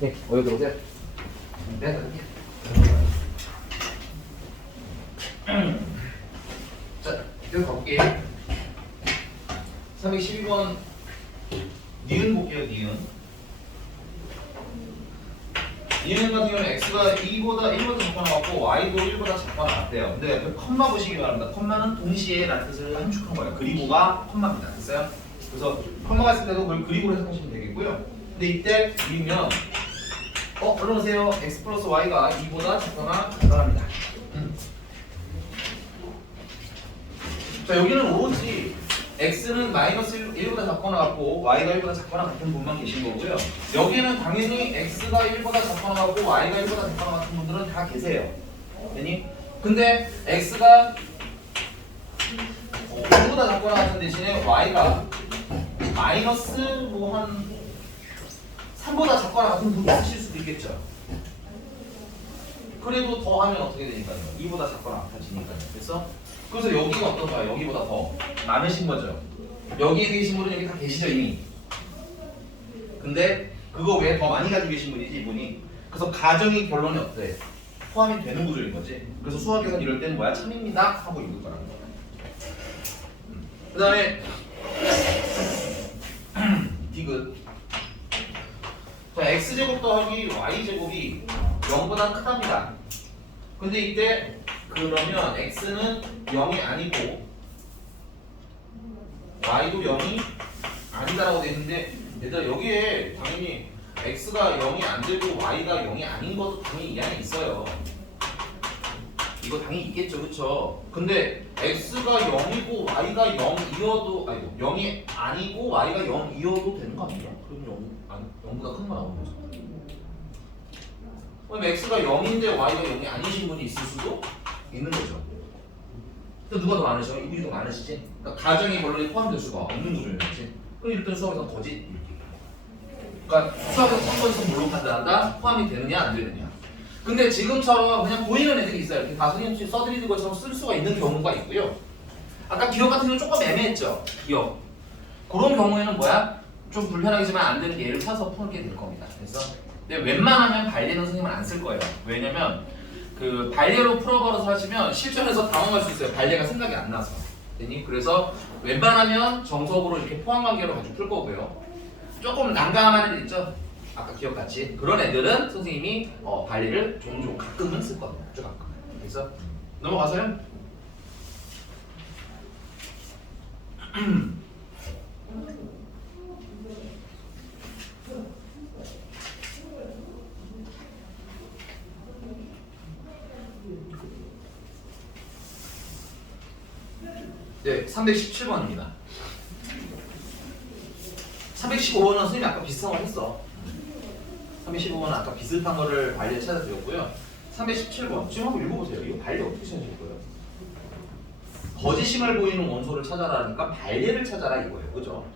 네, 어여 들어오세요. 네, 갈게요. 자, 여기 가볼게요. 312번 니은 볼게요, 니은. 니은 같은 경우는 x가 2보다 1보다 작거나 같고 y도 1보다 작거나 같대요. 근데 옆에 컴마 보시기 바랍니다. 컴마는 동시에 라는 뜻을 함축한 거예요. 그리고가 컴마입니다. 됐어요? 그래서 컴마가 있을 때도 그걸 그리고로 해석하시면 되겠고요. 근데 이때 이면 얼른 오세요. x 플러스 y가 2보다 작거나 같다랍니다. 자, 여기는 오로지 x는 마이너스 1보다 작거나 같고 y가 1보다 작거나 같은 분만 계신 거고요. 여기는 당연히 x가 1보다 작거나 같고 y가 1보다 작거나 같은 분들은 다 계세요. 되니? 근데 x가 1보다 작거나 같은 대신에 y가 마이너스 뭐 한 3보다 작거나 같은 분이 있으실 수도 있겠죠. 그래도 더 하면 어떻게 되니까요? 2보다 작거나 같아지니까요. 그래서 여기가 어떤가요? 여기보다 더 많으신 거죠. 여기에 계신 분은 여기 다 계시죠 이미. 근데 그거 외에 더 많이 가지고 계신 분이지 이분이. 그래서 가정의 결론이 어때? 포함이 되는 구조인 거지. 그래서 수학에서는 이럴 때는 뭐야? 참입니다 하고 읽을 거라는 거야. 그 다음에 디귿. 자, x제곱 더하기 y제곱이 0보다 크답니다. 근데 이때 그러면 x는 0이 아니고 y도 0이 아니다라고 되어 있는데, 얘들아 여기에 당연히 x가 0이 안 되고 y가 0이 아닌 것도 당연히 이 안에 있어요. 이거 당연히 있겠죠, 그쵸? 근데 x가 0이고 y가 0이어도 아니고 0이 아니고 y가 0이어도 되는 거 아니야? 그럼 0보다 큰 거 나오는 거죠. 그럼 x가 0인데 y가 0이 아니신 분이 있을 수도 있는 거죠. 또 누가 더 많으셔? 이분이 더 많으시지? 그러니까 가정의 결론이 포함될 수가 없는 구조인 거지. 그럼 일단 수학에서는 거짓. 그러니까 수학에서 선거에서 뭘로 판단한다? 포함이 되느냐 안 되느냐. 근데 지금처럼 그냥 보이는 애들이 있어요. 이렇게 다 선생님 써드리는 것처럼 쓸 수가 있는 경우가 있고요. 아까 기억 같은 경우는 조금 애매했죠. 기억. 그런 경우에는 뭐야? 좀 불편하겠지만 안 되는 예를 찾아서 풀게 될 겁니다. 그래서 근데 웬만하면 발리는 선생님은 안 쓸 거예요. 왜냐면 그 발레로 풀어버려서 하시면 실전에서 당황할 수 있어요. 발레가 생각이 안 나서. 되니? 그래서 웬만하면 정석으로 이렇게 포함관계로 가지고 풀 거고요. 조금 난감한 애들 있죠? 아까 기억같이 그런 애들은 선생님이 발레를 종종 가끔은 쓸 겁니다. 아주 가끔. 그래서 넘어가서요. 네, 317번입니다. 315번은 선생님이 아까 비슷한 걸 했어. 315번은 아까 비슷한 거를 발리에 찾아드렸고요. 317번 지금 한번 읽어보세요. 이거 발리 어떻게 찾으실 거예요? 거짓임을 보이는 원소를 찾아라니까 발리를 찾아라 이거예요. 그죠?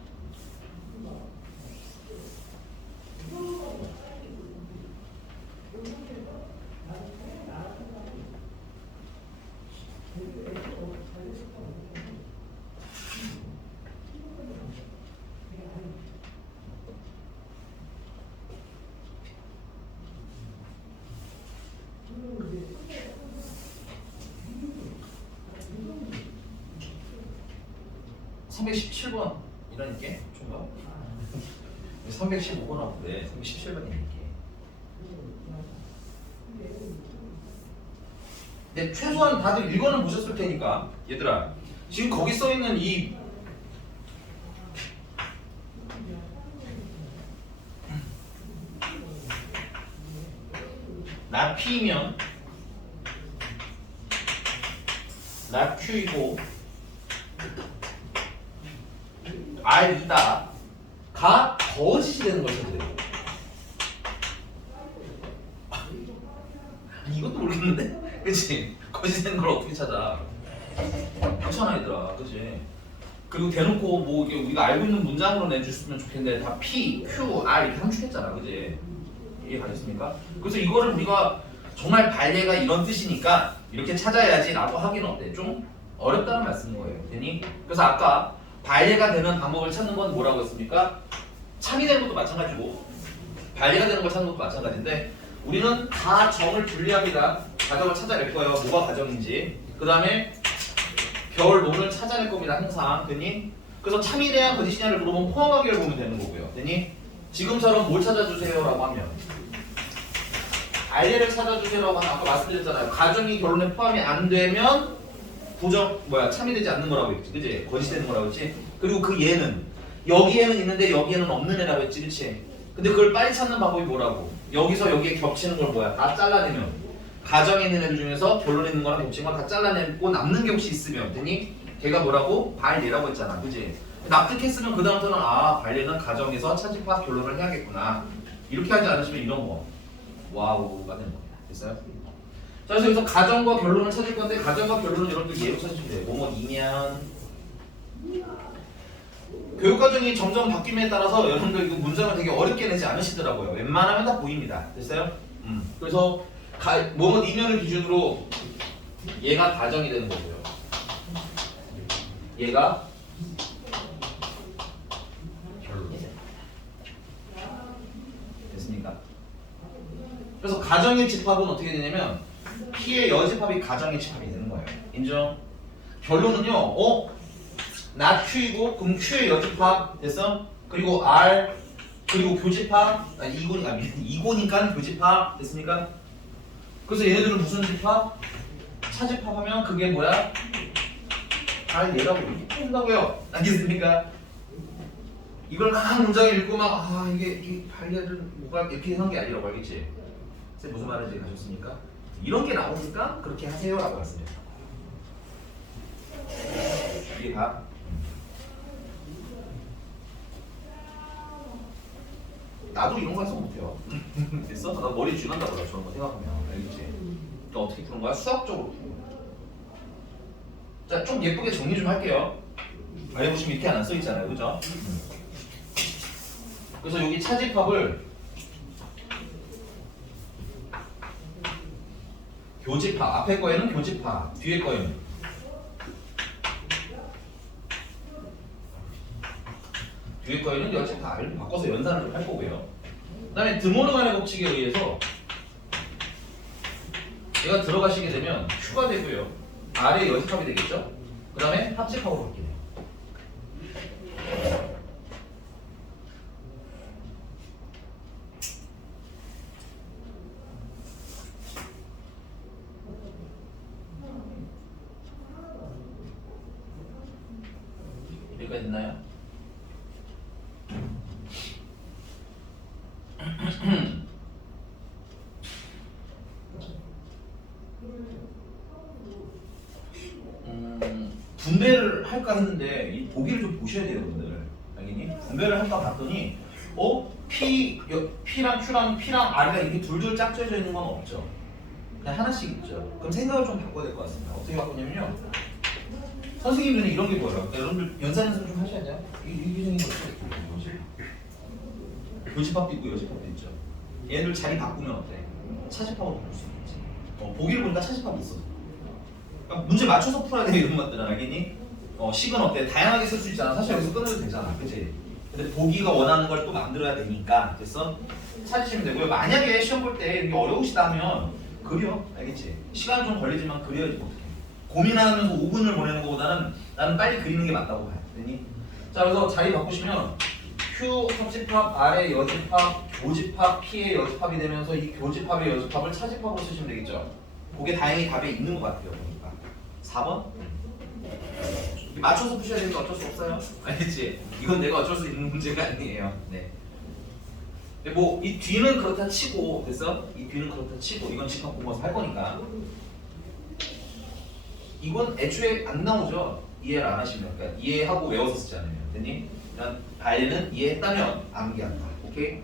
(317번) 이라니까 총각 315번하고 317번이니까. 네, 최소한 다들 읽어는 보셨을 테니까 얘들아 지금 거기 써있는 이 나 P면 나 Q이고 R이다 가 거짓이 되는 걸 찾아야 돼요. 이것도 모르겠는데? 그치? 거짓 되는 걸 어떻게 찾아? 그렇잖아 얘들아, 그치? 그리고 대놓고 뭐 이게 우리가 알고 있는 문장으로 내줬으면 좋겠는데 다 P, Q, R 이렇게 함축했잖아, 그치? 이해 가셨습니까? 그래서 이거를 우리가 정말 발레가 이런 뜻이니까 이렇게 찾아야지 라고 하기는 어때? 좀 어렵다는 말씀인 거예요. 되니? 그래서 아까 발레가 되는 방법을 찾는 건 뭐라고 했습니까? 참이 되는 것도 마찬가지고 발리가 되는 걸 찾는 것도 마찬가지인데 우리는 가정을 분리합니다. 가정을 찾아낼 거예요. 뭐가 가정인지. 그 다음에 결론을 찾아낼 겁니다. 항상. 됐니? 그래서 참이냐 거짓이냐를 물어보면 포함하기를 보면 되는 거고요. 됐니? 지금처럼 뭘 찾아주세요 라고 하면 알레를 찾아주세요 라고 하면 아까 말씀드렸잖아요. 가정이 결론에 포함이 안 되면 참이 되지 않는 거라고 했지. 그치? 거짓이 되는 거라고 했지. 그리고 그 얘는 여기에는 있는데 여기에는 없는 애라고 했지. 그치? 근데 그걸 빨리 찾는 방법이 뭐라고? 여기서 여기에 겹치는 걸 뭐야? 다 잘라내면 가정에 있는 애들 중에서 결론에 있는 거랑 겹치는 걸 다 잘라내고 남는 게 혹시 있으면 되니? 걔가 뭐라고? 발례라고 했잖아. 그치? 납득했으면 그 다음부터는 발례는 가정에서 차집합 결론을 해야겠구나. 이렇게 하지 않으시면 이런 거 와우가 되는 겁니다. 됐어요? 자, 그래서 여기서 가정과 결론을 찾을 건데 가정과 결론은 여러분들 예로 찾으시면 돼요. 뭐뭐이면 교육과정이 점점 바뀜에 따라서 여러분들 이거 문장을 되게 어렵게 내지 않으시더라고요. 웬만하면 다 보입니다. 됐어요? 그래서 뭐뭐이면을 기준으로 얘가 가정이 되는 거고요. 얘가 결론이 됩니다. 됐습니까? 그래서 가정의 집합은 어떻게 되냐면 P의 여집합이 가정의 집합이 되는 거예요. 인정? 결론은요. 나 Q이고 그럼 Q의 여집합 됐어? 그리고 R 그리고 교집합 이고니까 교집합 됐습니까? 그래서 얘네들은 무슨 집합? 차집합하면 그게 뭐야? 얘라고 이렇게 푼다고요. 알겠습니까? 이걸 막 문장에 읽고 막 이게 발레를 뭐가 이렇게 한 게 아니라고 알겠지? 쌤 무슨 말인지 가셨습니까? 이런 게 나오니까 그렇게 하세요라고 말씀드립니다. 이해가? 나도 이런 거 해서 못해요. 됐어? 나 머리 쥐난다 그래 저런 거 생각하면 알겠지? 그러니까 어떻게 푸는 거야? 수학적으로 푸는 거야. 자, 좀 예쁘게 정리 좀 할게요. 아래 보시면 이렇게 안 써 있잖아요, 그죠? 그래서 여기 차집합을 교집합, 앞에 거에는 교집합, 뒤에 거에는 여집합을 바꿔서 연산을 좀 할 거고요. 그 다음에 드모르간의 법칙에 의해서 얘가 들어가시게 되면 Q가 되고요. R의 여집합이 되겠죠? 그 다음에 합집합으로 바뀌네요. 여기까지 됐나요? 분배를 할까 했는데 이 보기를 좀 보셔야 돼요, 여러분들. 알겠니? 분배를 할까 봤더니 P랑 Q랑 P랑 R이가 이렇게 둘둘 짝져져 있는 건 없죠. 그냥 하나씩 있죠. 그럼 생각을 좀 바꿔야 될 것 같습니다. 어떻게 바꾸냐면요. 선생님 눈에 이런 게 보여요. 여러분들 연산 연습 좀 하셔야죠. 이게 생긴 거 있죠. 교집합도 있고 여집합도 있죠. 얘들 자리 바꾸면 어때? 차집합으로 바꿀 수 있지. 보기를 보니까 차집합이 있어. 그러니까 문제 맞춰서 풀어야 돼 이런 것들은 알겠니? 식은 어때? 다양하게 쓸 수 있잖아. 사실 여기서 끊어도 되잖아, 그치? 근데 보기가 원하는 걸 또 만들어야 되니까 됐어? 찾으시면 되고요. 만약에 시험 볼 때 이게 어려우시다 하면 그려, 알겠지? 시간은 좀 걸리지만 그려야지 어떡해. 고민하면서 5분을 보내는 것보다는 나는 빨리 그리는 게 맞다고 봐요. 되니? 자, 그래서 자리 바꾸시면 Q 합집합, R의 여집합, 교집합, P의 여집합이 되면서 이 교집합의 여집합을 차집합으로 쓰시면 되겠죠. 그게 다행히 답에 있는 것 같아요. 보니까 4번? 맞춰서 푸셔야 되니까 어쩔 수 없어요. 알겠지? 이건 내가 어쩔 수 있는 문제가 아니에요. 네. 근데 뭐 이 뒤는 그렇다 치고 됐어? 이 뒤는 그렇다 치고 이건 집합 공부해서 할 거니까 이건 애초에 안 나오죠. 이해를 안 하시면. 그러니까 이해하고 외워서 쓰지 않으면. 됐니? 일단 발레는 이해했다면 암기한다. 오케이?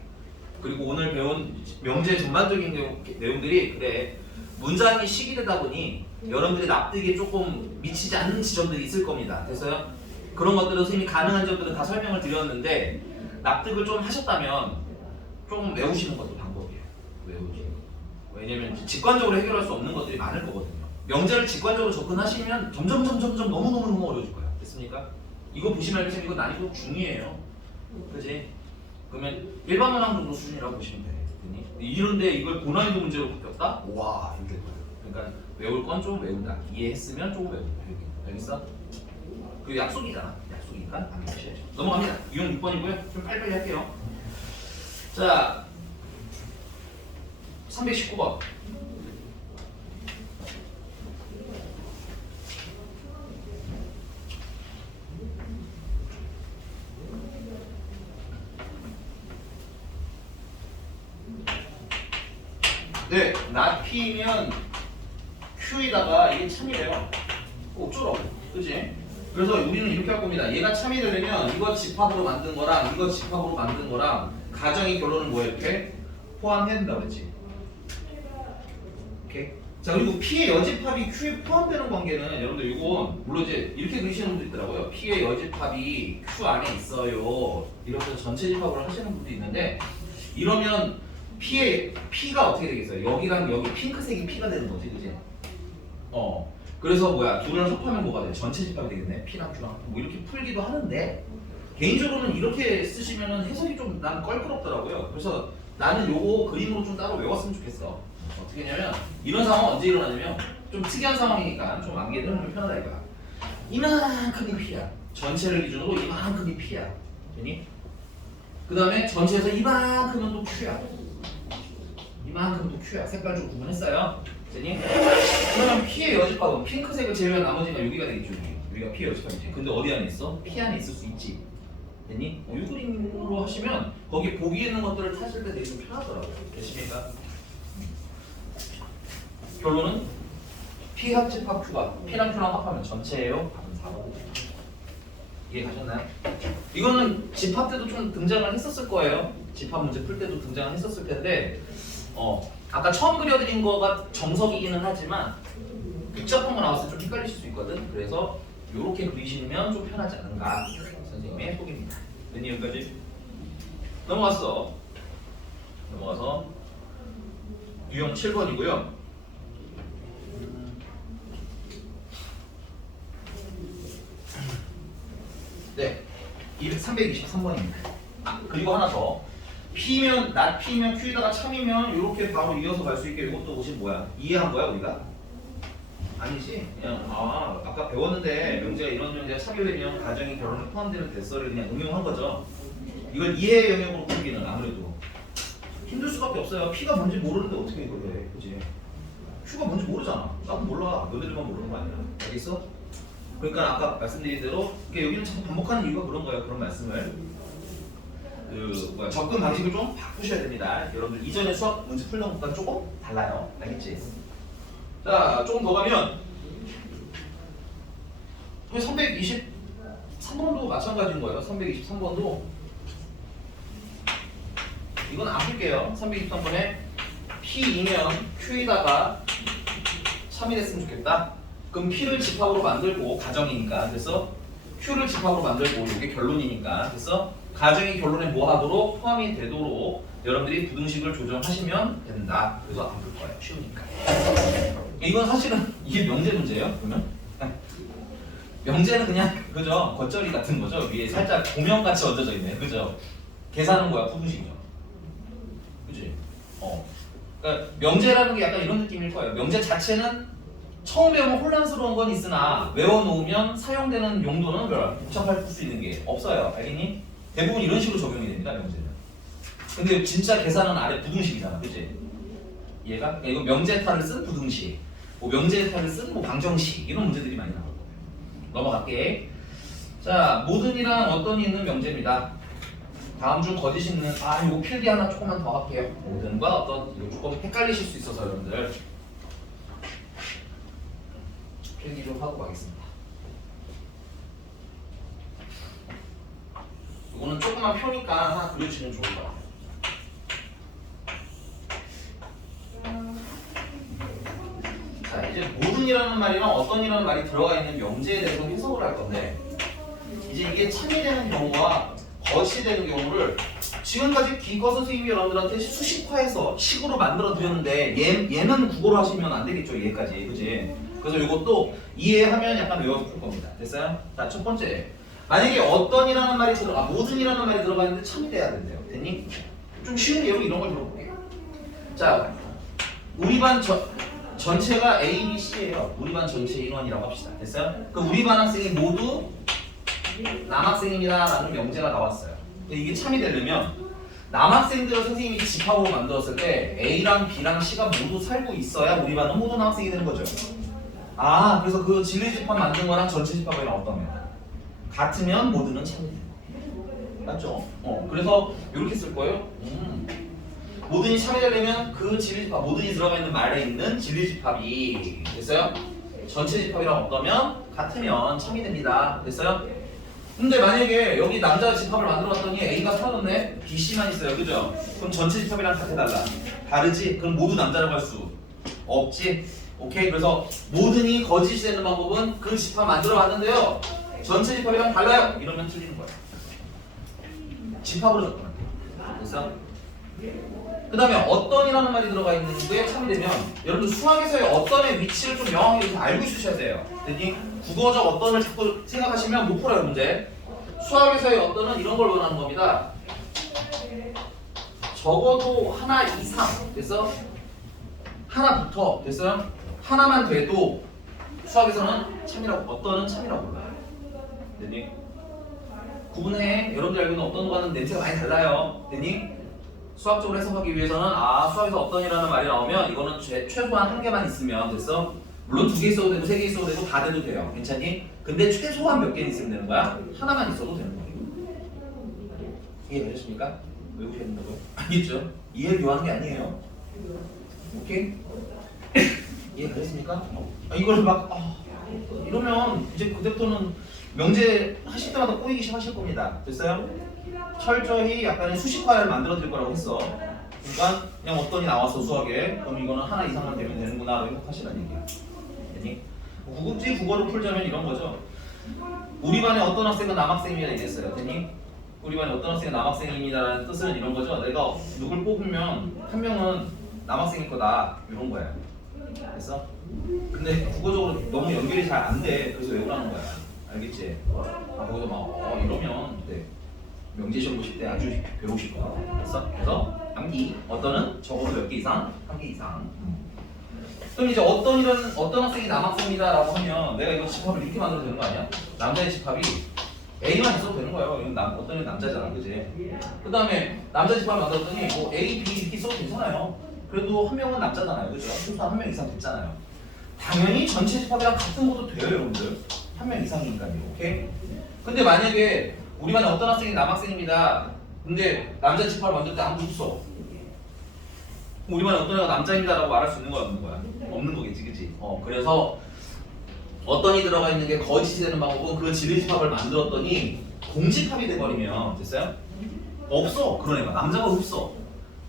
그리고 오늘 배운 명제 전반적인 내용들이 그래. 문장이 시기되다 보니 여러분들이 납득에 조금 미치지 않는 지점들이 있을 겁니다. 됐어요? 그런 것들은 선생님이 가능한 점들은 다 설명을 드렸는데 납득을 좀 하셨다면 좀 외우시는 것도 방법이에요. 외우시는 거. 왜냐면 직관적으로 해결할 수 없는 것들이 많을 거거든요. 명제를 직관적으로 접근하시면 점점 너무너무 어려워질 거예요. 됐습니까? 이거 보시면 알겠지만 이거 난이도 중이에요. 그지? 그러면 일반 문항 정도 수준이라고 보시면 돼요. 이런데 이걸 고난이도 문제로 바뀌었다? 와 이렇게 돼요. 그러니까 외울 건 좀 외운다. 이해했으면 조금 외운다. 이렇게. 알겠어? 그 약속이잖아. 약속이니까 안 무시해야죠. 넘어갑니다. 유형 6번이고요. 좀 빨리빨리 할게요. 자, 319번. 네, not P면 Q에다가 이게 참이래요. 어쩌라고, 그지? 그래서 우리는 이렇게 할 겁니다. 얘가 참이 되려면 이거 집합으로 만든 거랑 이거 집합으로 만든 거랑 가정의 결론은 뭐야 이렇게 포함해야 된다고 그랬지. 오케이. 자 그리고 P의 여집합이 Q에 포함되는 관계는 여러분들 이건 물론 이제 이렇게 그리시는 분도 있더라고요. P의 여집합이 Q 안에 있어요. 이렇게 해서 전체 집합을 하시는 분도 있는데 이러면 P가 어떻게 되겠어요? 여기랑 여기 핑크색이 P가 되는 거지, 그지? 그래서 뭐야 둘을 합하면 뭐가 돼? 전체 집합이 되겠네. P랑 Q랑 뭐 이렇게 풀기도 하는데 개인적으로는 이렇게 쓰시면은 해석이 좀 난 껄끄럽더라고요. 그래서 나는 요거 그림으로 좀 따로 외웠으면 좋겠어. 어떻게 했냐면 이런 상황 언제 일어나냐면 좀 특이한 상황이니까 좀 암기는 좀 편하다 이거야. 이만큼이 P야. 전체를 기준으로 이만큼이 P야. 되니? 그 다음에 전체에서 이만큼은 또 Q야. 이만큼 또 Q야. 색깔 좀 구분했어요. 되니? 그러면 P의 여집합은 핑크색을 제외한 나머지가 여기가 되겠죠. 여기가 P의 여집합이지. 근데 어디 안에 있어? P 안에 있을 수 있지. 되니? 이 그림으로 하시면 거기 보기 있는 것들을 타실 때 되게 좀 편하더라고요. 되십니까? 결론은 P 합집합 Q가 P랑 Q랑 합하면 전체예요. 답은 4번. 이해 가셨나요? 이거는 집합 때도 좀 등장을 했었을 거예요. 집합 문제 풀 때도 등장을 했었을 텐데 아까 처음 그려드린 거가 정석이기는 하지만 복잡한 거 나왔을 때 좀 헷갈리실 수 있거든. 그래서 이렇게 그리시면 좀 편하지 않은가 선생님의 속입니다. 됐니 여기까지? 넘어가서 유형 7번이고요. 네, 323번입니다. 그리고 하나 더. P면 not P면 Q에다가 참이면 이렇게 바로 이어서 갈 수 있게 이것도 보시면 뭐야? 이해한 거야 우리가? 아니지? 그냥 아까 배웠는데 명제가 이런 명제가 참여되면 가정의 결론에 포함되는 대서를 그냥 응용한 거죠. 이걸 이해 영역으로 풀기는 아무래도 힘들 수밖에 없어요. P가 뭔지 모르는데 어떻게 이걸 해, 그지? Q가 뭔지 모르잖아. 나도 몰라. 너네들만 모르는 거 아니야? 알겠어? 그러니까 아까 말씀드린 대로 여기는 자꾸 반복하는 이유가 그런 거예요. 그런 말씀을 접근 방식을 좀 바꾸셔야 됩니다. 여러분들 이전에 수학 문제 풀던 것과 조금 달라요. 알겠지? 자, 조금 더 가면 323번도 마찬가지인 거예요. 323번도 이건 안 풀게요. 323번에 P이면 Q에다가 참이 됐으면 좋겠다. 그럼 P를 집합으로 만들고 가정이니까 그래서 Q를 집합으로 만들고 이게 결론이니까 그래서 가정의 결론에 뭐하도록 포함이 되도록 여러분들이 부등식을 조정하시면 된다. 그래서 안 풀 거예요. 쉬우니까. 이건 사실은 이게 명제 문제예요. 그러면 명제는 그냥 그죠 겉절이 같은 거죠. 위에 살짝 고명같이 얹어져 있네. 그죠? 계산은 뭐야? 부등식이죠. 그지? 그러니까 명제라는 게 약간 이런 느낌일 거예요. 명제 자체는 처음 배우면 혼란스러운 건 있으나 외워놓으면 사용되는 용도는 복잡할 수 있는 게 없어요. 알겠니? 대부분 이런 식으로 적용이 됩니다. 명제는. 근데 진짜 계산은 아래 부등식이잖아. 그치? 얘가? 이거 명제타를 쓴 부등식 뭐 명제타를 쓴 뭐 방정식 이런 문제들이 많이 나와요. 넘어갈게. 자, 모든이랑 어떤이 있는 명제입니다. 다음 중 거짓 있는 이거 필기 하나 조금만 더 할게요. 모든과 어떤 이거 조금 헷갈리실 수 있어서 여러분들 필기 좀 하고 가겠습니다. 이거는 조그만 표니까 하나 그려주시면 좋을 것 같아요. 자, 이제 모든이라는 말이랑 어떤이라는 말이 들어가 있는 명제에 대해서 해석을 할 건데 이제 이게 참이 되는 경우와 거짓이 되는 경우를 지금까지 기과 선생님이 여러분들한테 수식화해서 식으로 만들어 드렸는데 얘는 국어로 하시면 안 되겠죠. 얘까지. 그지? 그래서 이것도 이해하면 약간 외워서 풀 겁니다. 됐어요? 자, 첫 번째. 만약에 어떤이라는 말이 모든이라는 말이 들어가 있는데 참이 돼야 된대요. 됐니? 좀 쉬운 예로 이런 걸 들어볼게요. 자, 우리 반 전체가 A, B, C예요. 우리 반 전체 인원이라고 합시다. 됐어요? 그 우리 반 학생이 모두 남학생입니다 라는 명제가 나왔어요. 근데 이게 참이 되려면 남학생들을 선생님이 집합으로 만들었을 때 A랑 B랑 C가 모두 살고 있어야 우리 반은 모든 학생이 되는 거죠. 아, 그래서 그 진리 집합 만든 거랑 전체 집합이랑 어떤 면 같으면 모두는 참이 되는 거예요. 맞죠? 그래서 이렇게 쓸 거예요. 모든이 참이 되려면 그 진리 집합, 모든이 들어가 있는 말에 있는 진리 집합이 됐어요? 전체 집합이랑 어떠면 같으면 참이 됩니다. 됐어요? 근데 만약에 여기 남자 집합을 만들어 봤더니 A가 사라졌네? B, C만 있어요. 그죠? 그럼 전체 집합이랑 같아달라. 다르지? 그럼 모두 남자라고 할 수 없지? 오케이? 그래서 모든이 거짓이 되는 방법은 그 집합 만들어 봤는데요. 전체 집합이랑 달라요. 이러면 틀리는 거예요. 집합으로 접근할게요. 됐어? 그 다음에 어떤이라는 말이 들어가 있는데 참이 되면 여러분들 수학에서의 어떤의 위치를 좀 명확하게 알고 있으셔야 돼요. 됐니? 국어적 어떤을 자꾸 생각하시면 못 풀어요 문제. 수학에서의 어떤은 이런 걸 원하는 겁니다. 적어도 하나 이상 됐어? 하나부터 됐어요? 하나만 돼도 수학에서는 참이라고 어떤은 참이라고 불러요. 됐니? 구분해. 여러분들 알고 있는 어떤과는 냄새가 많이 달라요. 됐니? 수학적으로 해석하기 위해서는 수학에서 어떤이라는 말이 나오면 이거는 최소한 한 개만 있으면 됐어? 물론 2개 있어도 되고 3개 있어도 되고 다 돼도 돼요. 괜찮니? 근데 최소한 몇 개 있으면 되는 거야? 하나만 있어도 되는 거예요. 이해되셨습니까? 외우셔야 된다고요? 알겠죠? 이해를 요하는 게 아니에요. 오케이? 이해되셨습니까? 이걸 이러면 이제 그때부터는 명제 하실 때마다 꼬이기 시작하실 겁니다. 됐어요? 철저히 약간의 수식화를 만들어 드릴 거라고 했어. 그러니까 그냥 어떤이 나왔어 수학에. 그럼 이거는 하나 이상만 되면 되는구나 라고 생각하시라는 얘기야. 됐니? 굳이 국어로 풀자면 이런 거죠. 우리 반에 어떤 학생은 남학생입니다 이랬어요. 됐니? 우리 반에 어떤 학생은 남학생입니다라는 뜻은 이런 거죠. 내가 누굴 뽑으면 한 명은 남학생일 거다 이런 거야. 됐어? 근데 국어적으로 너무 연결이 잘 안 돼. 그래서 외우라는 거야. 알겠지? 거기서 막 이러면 네. 명제 시험 보실 때 아주 괴로우실 거야. 됐어? 그래서 암기 어떤은 적어도 몇 개 이상, 한 개 이상. 그럼 이제 어떤 학생이 남학생이다라고 하면 내가 이거 집합을 이렇게 만들어도 되는 거 아니야? 남자의 집합이 A만 있어도 되는 거예요. 이건 어떤 남자잖아, 그지? 그 다음에 남자 집합을 만들었더니 뭐 A, B 이렇게 써도 괜찮아요. 그래도 한 명은 남자잖아요, 그죠? 최소한 한 명 이상 됐잖아요. 당연히 전체 집합이랑 같은 것도 돼요, 여러분들. 한 명 이상이니까요, 오케이? 근데 만약에 우리 반에 어떤 학생이 남학생입니다. 근데 남자 집합을 만들 때 아무도 없어. 우리 반에 어떤 애가 남자입니다라고 말할 수 있는 거야, 없는 거야? 없는 거겠지, 그치? 그래서 어떤이 들어가 있는 게 거짓이 되는 방법은 그 진리 집합을 만들었더니 공집합이 돼버리면 됐어요? 없어, 그런 애가. 남자가 없어.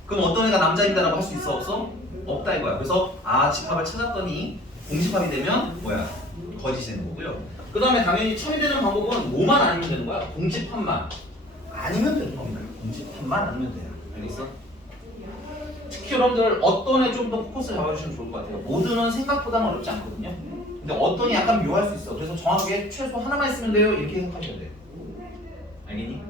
그럼 어떤 애가 남자입니다라고 할 수 있어, 없어? 없다 이거야. 그래서 집합을 찾았더니 공집합이 되면 뭐야? 거짓이 되는 거고요. 그 다음에 당연히 참이 되는 방법은 뭐만 아니면 되는 거야? 공집합만 아니면 되는 겁니다. 공집합만 아니면 돼요. 알겠어? 특히 여러분들 어떤에 좀 더 포커스 잡아주시면 좋을 것 같아요. 모두는 생각보다는 어렵지 않거든요. 근데 어떤이 약간 묘할 수 있어. 그래서 정확하게 최소 하나만 있으면 돼요. 이렇게 생각하셔야 돼. 알겠니?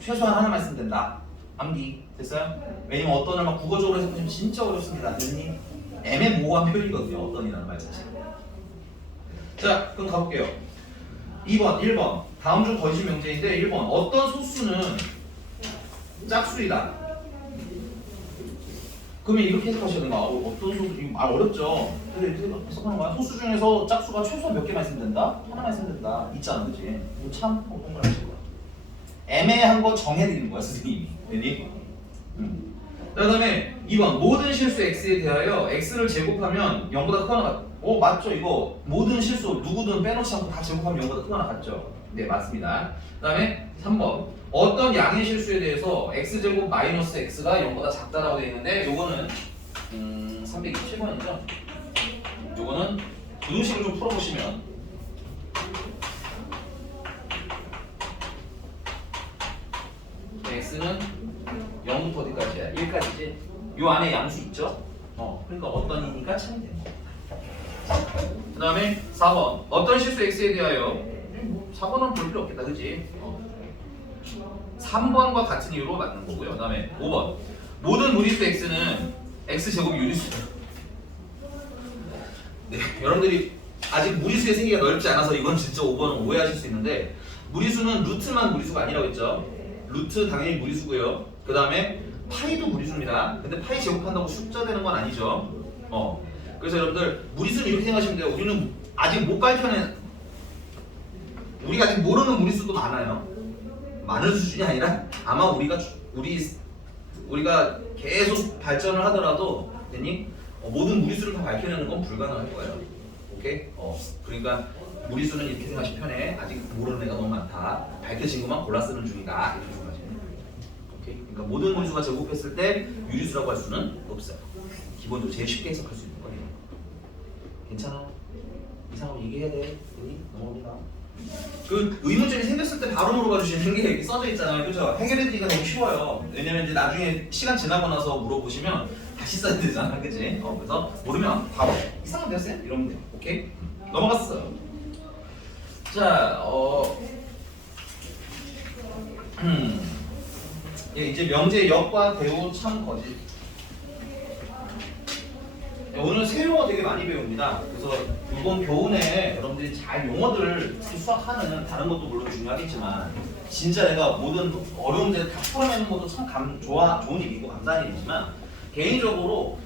최소한 하나만 있으면 된다. 암기 됐어요? 왜냐면 어떤을 막 국어적으로 해석하시면 진짜 어렵습니다. 됐니? 애매모호한 표현이거든요. 어떤이라는 말 자체가. 자, 그럼 가볼게요. 2번, 1번. 다음 중 거짓 명제인데 1번. 어떤 소수는 짝수이다. 그러면 이렇게 해석하셔야 되는 거야. 어떤 소수? 이거 말 어렵죠? 근데 이렇게 해석하는 거야. 소수 중에서 짝수가 최소한 몇 개만 있으면 된다? 하나만 있으면 된다. 있잖아, 그치? 이거 참 동그라미 칠 거야. 애매한 거 정해드리는 거야, 선생님이. 되니? 그 다음에 2번. 모든 실수 x에 대하여 x를 제곱하면 0보다 크거나 같다. 맞죠? 이거 모든 실수 누구든 빼놓지 않고 다 제곱하면 0보다 크거나 같죠? 네, 맞습니다. 그 다음에 3번. 어떤 양의 실수에 대해서 x제곱 마이너스 x가 0보다 작다라고 되어 있는데 요거는 327번이죠? 요거는 부등식을 좀 풀어보시면 x는 0부터 어디까지야? 1까지지? 요 안에 양수 있죠? 그러니까 어떤이니까 참이 되는 거야. 그 다음에 4번. 어떤 실수 x에 대하여 4번은 볼 필요 없겠다, 그치? 3번과 같은 이유로 맞는 거고요. 그 다음에 5번. 모든 무리수 x는 x제곱이 유리수다. 네, 여러분들이 아직 무리수의 세계가 넓지 않아서 이건 진짜 5번은 오해하실 수 있는데, 무리수는 루트만 무리수가 아니라고 했죠. 루트 당연히 무리수고요. 그 다음에 파이도 무리수입니다. 근데 파이 제곱한다고 숫자 되는 건 아니죠. 그래서 여러분들 무리수는 이렇게 생각하시면 돼요. 우리는 아직 못 밝혀낸, 우리가 아직 모르는 무리수도 많아요. 많은 수준이 아니라 아마 우리가 계속 발전을 하더라도 됐니? 모든 무리수를 다 밝혀내는 건 불가능할 거예요. 오케이? 그러니까 무리수는 이렇게 생각하시면 편해. 아직 모르는 애가 너무 많다. 밝혀진 것만 골라 쓰는 중이다. 이렇게 생각하시면 돼요. 오케이? 그러니까 모든 무리수가 제곱했을 때 유리수라고 할 수는 없어요. 기본적으로 제일 쉽게 해석할 수 있는 거예요. 괜찮아? 이상하면 얘기해야 돼. 됐니? 넘어갑니다. 그 의문점이 생겼을 때 바로 물어봐 주시는 게 여기 써져 있잖아요. 그죠? 해결해드리기가 너무 쉬워요. 왜냐면 이제 나중에 시간 지나고 나서 물어보시면 다시 써야 되잖아. 그치? 그래서 모르면 바로 이상하면 됐어요? 이러면 돼요. 오케이? 넘어갔어요. 자, 예, 이제 명제 역과 대우 참 거짓. 오늘 새 용어 되게 많이 배웁니다. 그래서 이번 교훈에 여러분들이 잘 용어들 특히 수학하는 다른 것도 물론 중요하겠지만 진짜 내가 모든 어려운 데를 다 풀어내는 것도 참 좋은 일이고 감사한 일이지만 개인적으로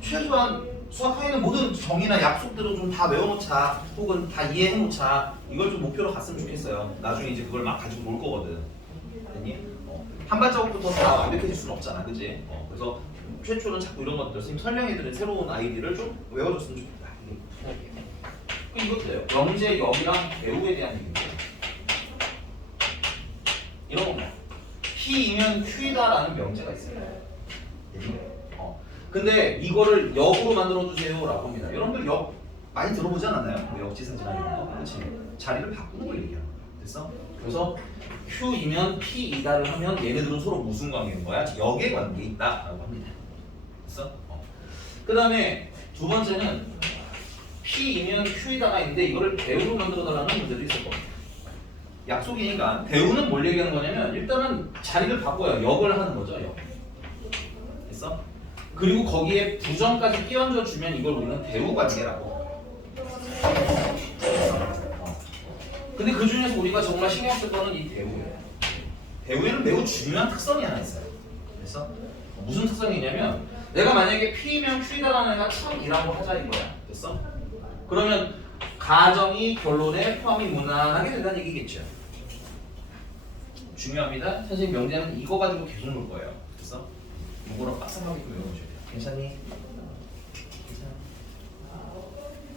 최소한 수학하는 모든 정의나 약속들을 좀 다 외워놓자 혹은 다 이해해놓자 이걸 좀 목표로 갔으면 좋겠어요. 나중에 이제 그걸 막 가지고 놀 거거든. 한 발자국부터 다 완벽해질 수는 없잖아, 그지? 그래서 최초는 자꾸 이런 것들, 선생님 설명해드린 새로운 아이디를 좀 외워줬으면 좋겠다. 이것도요. 명제, 역이랑 배우에 대한 얘기입니다. 이런 겁니다. P이면 Q이다라는 명제가 있어요. 근데 이거를 역으로 만들어주세요 라고 합니다. 여러분들 역 많이 들어보지 않았나요? 역지사지나 이런 거. 그렇지? 자리를 바꾸는 걸 얘기하는 거야. 됐어? 그래서 Q이면 P이다를 하면 얘네들은 서로 무슨 관계인 거야? 역의 관계에 있다라고 합니다. 됐어? 그 다음에 두 번째는 P이면 Q이다가 있는데 이거를 대우로 만들어달라는 문제도 있을 겁니다. 약속이니까 대우는 뭘 얘기하는 거냐면 일단은 자리를 바꿔요. 역을 하는 거죠. 역. 됐어? 그리고 거기에 부정까지 끼얹어 주면 이걸 우리는 대우 관계라고. 근데 그 중에서 우리가 정말 신경 쓸 거는 이 대우예요. 대우에는 매우 중요한 특성이 하나 있어요. 그래서 무슨 특성이냐면 내가 만약에 P면 Q이다라는 애가 참이라고 하자 이거야. 됐어? 그러면 가정이 결론에 포함이 무난하게 된다는 얘기겠죠. 중요합니다. 선생님 명제는 이거 가지고 계속 놀 거예요. 됐어? 이거랑 빡빡하게 외워주셔야 돼요. 괜찮니? 괜찮아?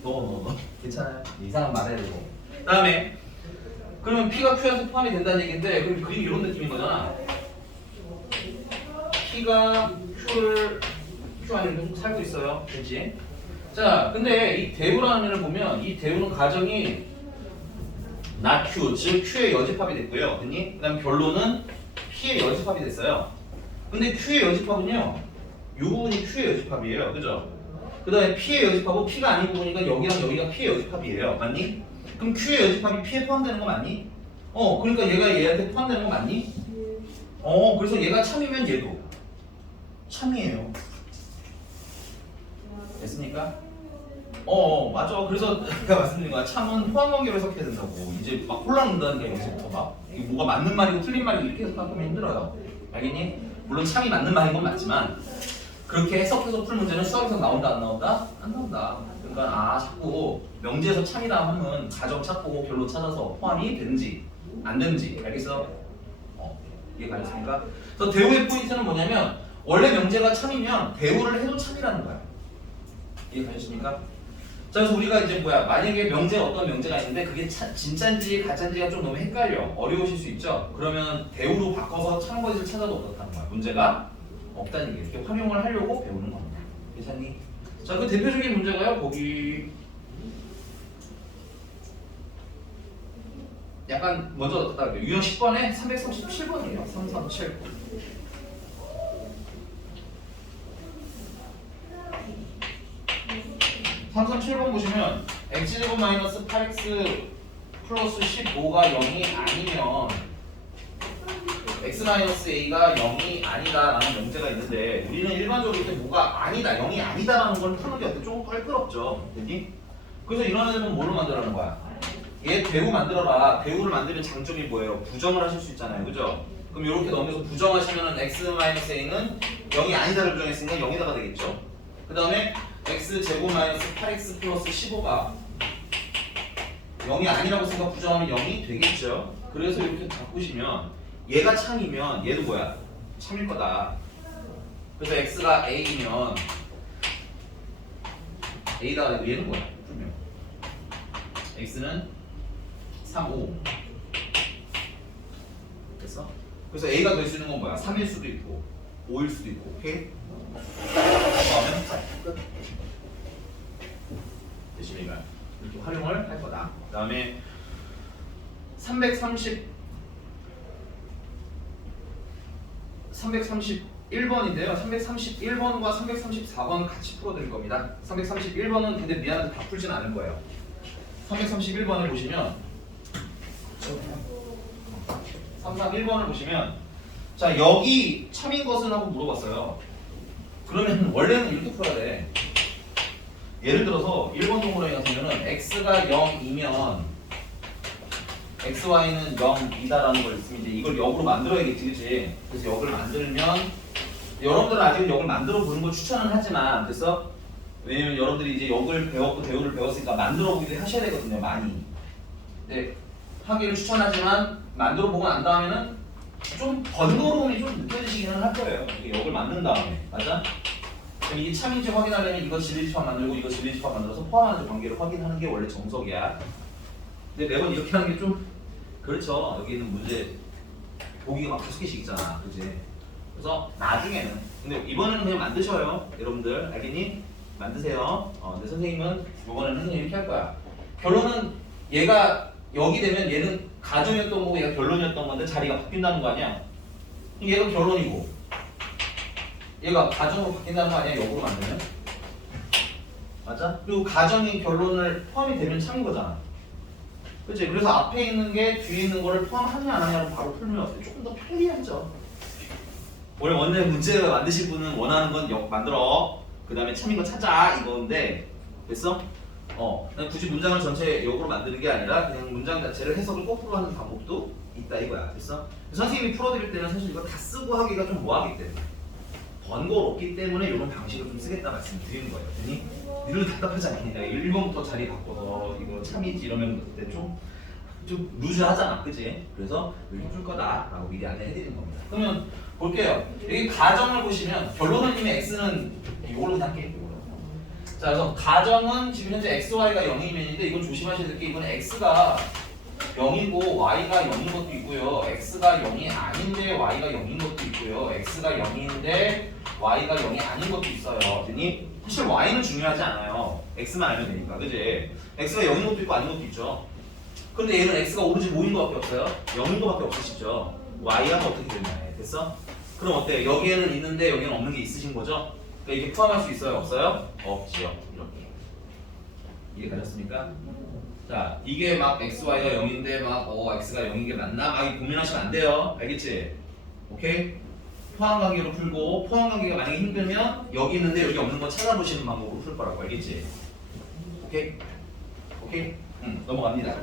너 괜찮아요? 이상한 말해야 되고. 그 다음에 그러면 P가 Q한테 포함이 된다는 얘기인데 그럼 그림이 이런 느낌인 거잖아. P가 Q 안에 계속 살고 있어요. 그렇지? 자, 근데 이 대우라는 애를 보면 이 대우는 가정이 not Q, 즉 Q의 여집합이 됐고요. 됐니? 그 다음 결론은 P의 여집합이 됐어요. 근데 Q의 여집합은요. 이 부분이 Q의 여집합이에요. 그죠? 그 다음에 P의 여집합은 P가 아닌 부분이니까 여기랑 여기가 P의 여집합이에요. 맞니? 그럼 Q의 여집합이 P에 포함되는 거 맞니? 그러니까 얘가 얘한테 포함되는 거 맞니? 그래서 얘가 참이면 얘도 참이에요. 됐습니까? 맞아. 그래서 내가 말씀드린 거야. 참은 포함관계로 해석해야 된다고. 이제 막 혼란한다는 게 여기서부터 막 이게 뭐가 맞는 말이고 틀린 말이고 이렇게 해석하면 힘들어요. 알겠니? 물론 참이 맞는 말인 건 맞지만 그렇게 해석해서 풀 문제는 수학에서 나온다 안 나온다? 안 나온다. 그러니까 자꾸 명제에서 참이다 하면 가정 찾고 결론 찾아서 포함이 되는지 안 되는지 알겠어? 이해가 됐습니까? 그래서 대우의 포인트는 뭐냐면 원래 명제가 참이면 대우를 해도 참이라는 거야. 이해가셨습니까? 자, 그래서 우리가 이제 만약에 어떤 명제가 있는데 그게 진짜인지 가짜인지가 좀 너무 헷갈려 어려우실 수 있죠. 그러면 대우로 바꿔서 참거짓을 찾아도 어떻다는 거야. 문제가 없다는 얘기예요. 이렇게 활용을 하려고 배우는 겁니다. 괜찮니? 자, 그 대표적인 문제가요. 거기 약간 먼저 갖다 할게요. 유형 10번에 337번이에요. 337번. (337번) 보시면 x제곱 마이너스 8x 플러스 15가 0이 아니면 x-a가 0이 아니다라는 명제가 있는데 우리는 일반적으로 이렇게 뭐가 아니다, 0이 아니다라는 걸 푸는 게 어때? 조금 껄끄럽죠. 됐니? 그래서 이런 애들은 뭘로 만들라는 거야? 얘 대우 만들어라. 대우를 만드는 장점이 뭐예요? 부정을 하실 수 있잖아요. 그죠? 그럼 이렇게 넘겨서 부정하시면은 x-a는 0이 아니다를 부정했으니까 0에다가 되겠죠. 그 다음에 x제곱 마이너스 8x 플러스 15가 0이 아니라고 생각 부정하면 0이 되겠죠. 그래서 이렇게 바꾸시면 얘가 참이면 얘도 뭐야? 참일 거다. 그래서 x가 a면 a다가 얘는 뭐야? 풀면 x는 3, 5 됐어? 그래서 a가 될 수 있는 건 뭐야? 3일 수도 있고 5일 수도 있고. 오케이? 그러면 끝. 열심히 가. 이렇게 활용을 할 거다. 그 다음에 331번인데요. 331번과 334번 같이 풀어드릴 겁니다. 331번은 근데 미안한데 다 풀진 않을 거예요. 331번을 보시면 331번을 보시면 자 여기 참인 것은 하고 물어봤어요. 그러면 원래는 이렇게 풀어야 돼. 예를 들어서 1번 동물원에 가서는 x가 0이면 xy는 0이다라는 걸 있으면 이제 이걸 역으로 만들어야겠지, 그치? 그래서 역을 만들면 여러분들은 아직은 역을 만들어 보는 걸 추천은 하지만 그래서 왜냐면 여러분들이 이제 역을 배웠고 대우를 배웠으니까 만들어 보기도 하셔야 되거든요, 많이. 네, 하기를 추천하지만 만들어 보고 난 다음에는 좀 번거로움이 좀 느껴지시기는 할 거예요. 이게 역을 만든 다음에, 맞아? 그럼 이게 참인지 확인하려면 이거 진리집합 만들고 이거 진리집합 만들어서 포함하는 관계를 확인하는 게 원래 정석이야. 근데 매번 이렇게 하는 게 좀 그렇죠. 여기 있는 문제 보기가 막 5개씩 있잖아, 그치? 그래서 나중에는 근데 이번에는 그냥 만드셔요, 여러분들. 알겠니? 만드세요. 근데 선생님은 이번에는 선생님 이렇게 할 거야. 결론은 얘가 여기 되면 얘는 가정이었던 거고 얘가 결론이었던 건데 자리가 바뀐다는 거 아니야? 얘가 결론이고 얘가 가정으로 바뀐다는 거 아니야? 역으로 만들면? 맞아? 그리고 가정이 결론을 포함이 되면 참인 거잖아. 그치? 그래서 앞에 있는 게 뒤에 있는 거를 포함하냐 안 하냐로 바로 풀면 어때? 조금 더 편리하죠. 원래 문제 만드실 분은 원하는 건 역 만들어. 그 다음에 참인 거 찾아 이건데 됐어? 그냥 굳이 문장을 전체 역으로 만드는 게 아니라 그냥 문장 자체를 해석을 거꾸로 하는 방법도 있다 이거야. 됐어? 선생님이 풀어드릴 때는 사실 이거 다 쓰고 하기가 좀 뭐하기 때문에 번거롭기 때문에 이런 방식을 좀 쓰겠다 말씀드리는 거예요. 괜히 니들 답답하지 않겠냐? 1번부터 자리 바꿔서 이거 참이지 이러면 그때 좀 루즈하잖아, 그치? 그래서 이렇게 풀 거다라고 미리 안내해드리는 겁니다. 그러면 볼게요. 여기 가정을 보시면 결론은 이미 x는 이걸로 그냥 할게. 자, 그래서 가정은 지금 현재 xy가 0이면인데 이건 조심하셔야 될 게 이건 x가 0이고 y가 0인 것도 있고요. x가 0이 아닌데 y가 0인 것도 있고요. x가 0인데 y가 0이 아닌 것도 있어요. 그러니 사실 y는 중요하지 않아요. x만 알면 되니까, 그지? x가 0인 것도 있고 아닌 것도 있죠. 그런데 얘는 x가 오로지 뭐인 것밖에 없어요? 0인 것밖에 없으시죠. y가 어떻게 되나요? 됐어? 그럼 어때요? 여기에는 있는데 여기는 없는 게 있으신 거죠? 그러니까 이게 포함할 수 있어요? 없어요? 없지요. 이렇게. 이해 가셨습니까? 자, 이게 막 xy가 0인데 막 x가 0인 게 맞나? 막 고민하시면 안 돼요. 알겠지? 오케이? 포함 관계로 풀고 포함 관계가 만약에 힘들면 여기 있는데 여기 없는 거 찾아보시는 방법으로 풀 거라고. 알겠지? 오케이? 오케이? 넘어갑니다.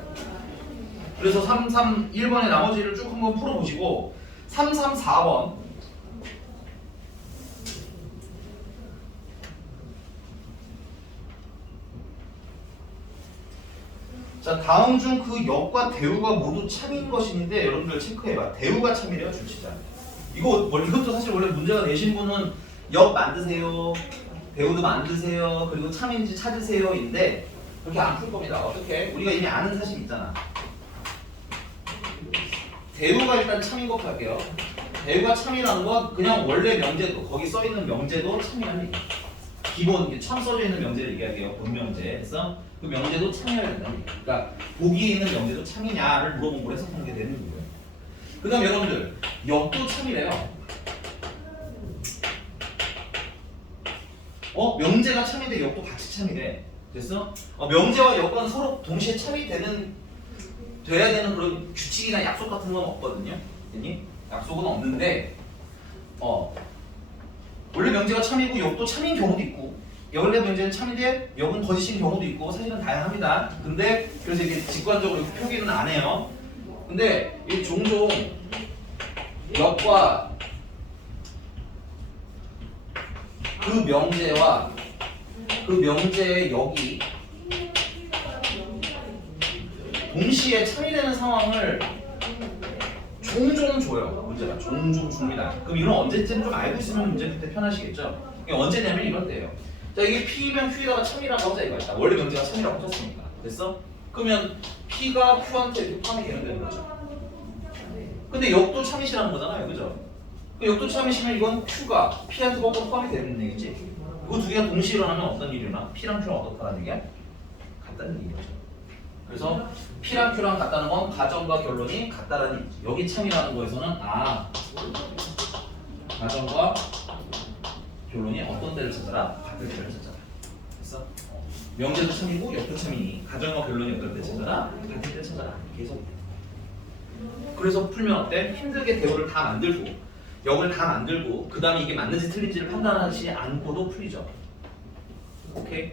그래서 331번의 나머지를 쭉 한번 풀어보시고 334번 자, 다음 중 그 역과 대우가 모두 참인 것인데 여러분들 체크해봐. 대우가 참이래요, 줄치자. 이것도 사실 원래 문제가 되신 분은 역 만드세요, 대우도 만드세요, 그리고 참인지 찾으세요인데 그렇게 안 풀 겁니다. 어떻게? 우리가 이미 아는 사실 있잖아. 대우가 일단 참인 것 할게요. 대우가 참이라는 건 그냥 원래 명제도 거기 써 있는 명제도 참이라는 얘기. 기본 참 써져 있는 명제를 얘기할게요. 본명제. 그래서 그 명제도 참여해야 된다는 얘기. 그러니까 보기에 있는 명제도 참이냐를 물어본 걸 해석하는 게 되는 거예요. 그 다음 여러분들 역도 참이래요. 명제가 참이돼 역도 같이 참이래. 됐어? 명제와 역은 서로 동시에 참이 되는 돼야 되는 그런 규칙이나 약속 같은 건 없거든요. 아니? 약속은 없는데 원래 명제가 참이고 역도 참인 경우도 있고 원래 명제는 참인데 역은 거짓인 경우도 있고 사실은 다양합니다. 근데 그래서 이게 직관적으로 표기는 안 해요. 근데 이 종종 역과 그 명제와 그 명제의 역이 동시에 참이되는 상황을 종종 줘요. 문제가 종종 줍니다. 그럼 이건 언제쯤 좀 알고 있으면 문제 풀 때 편하시겠죠? 이게 언제냐면 이럴 때예요. 자, 이게 P면 Q에다가 참이라고 하자 이거야. 원래 명제가 참이라고 하셨으니까. 됐어? 그러면 P가 Q한테 이렇게 포함이 되는 거죠. 근데 역도 참이시라는 거잖아요. 그죠? 역도 참이시면 이건 Q가 P한테 꼭 포함이 되는 얘기지. 그 두 개가 동시에 일어나면 어떤 일이 일어나? P랑 Q랑 어떻다는 얘기야? 같다는 얘기죠. 그래서 P랑 Q랑 같다는 건 가정과 결론이 같다라는 얘기죠. 여기 참이라는 거에서는 가정과 결론이 어떤 때를 찾아라? 같을 때를 찾아라. 됐어? 명제도 참이고 역도 참이니 가정과 결론이 어떨 때 찾아라? 같을 때 찾아라. 계속. 그래서 풀면 어때? 힘들게 대우를 다 만들고 역을 다 만들고 그 다음에 이게 맞는지 틀린지를 판단하지 않고도 풀리죠. 오케이?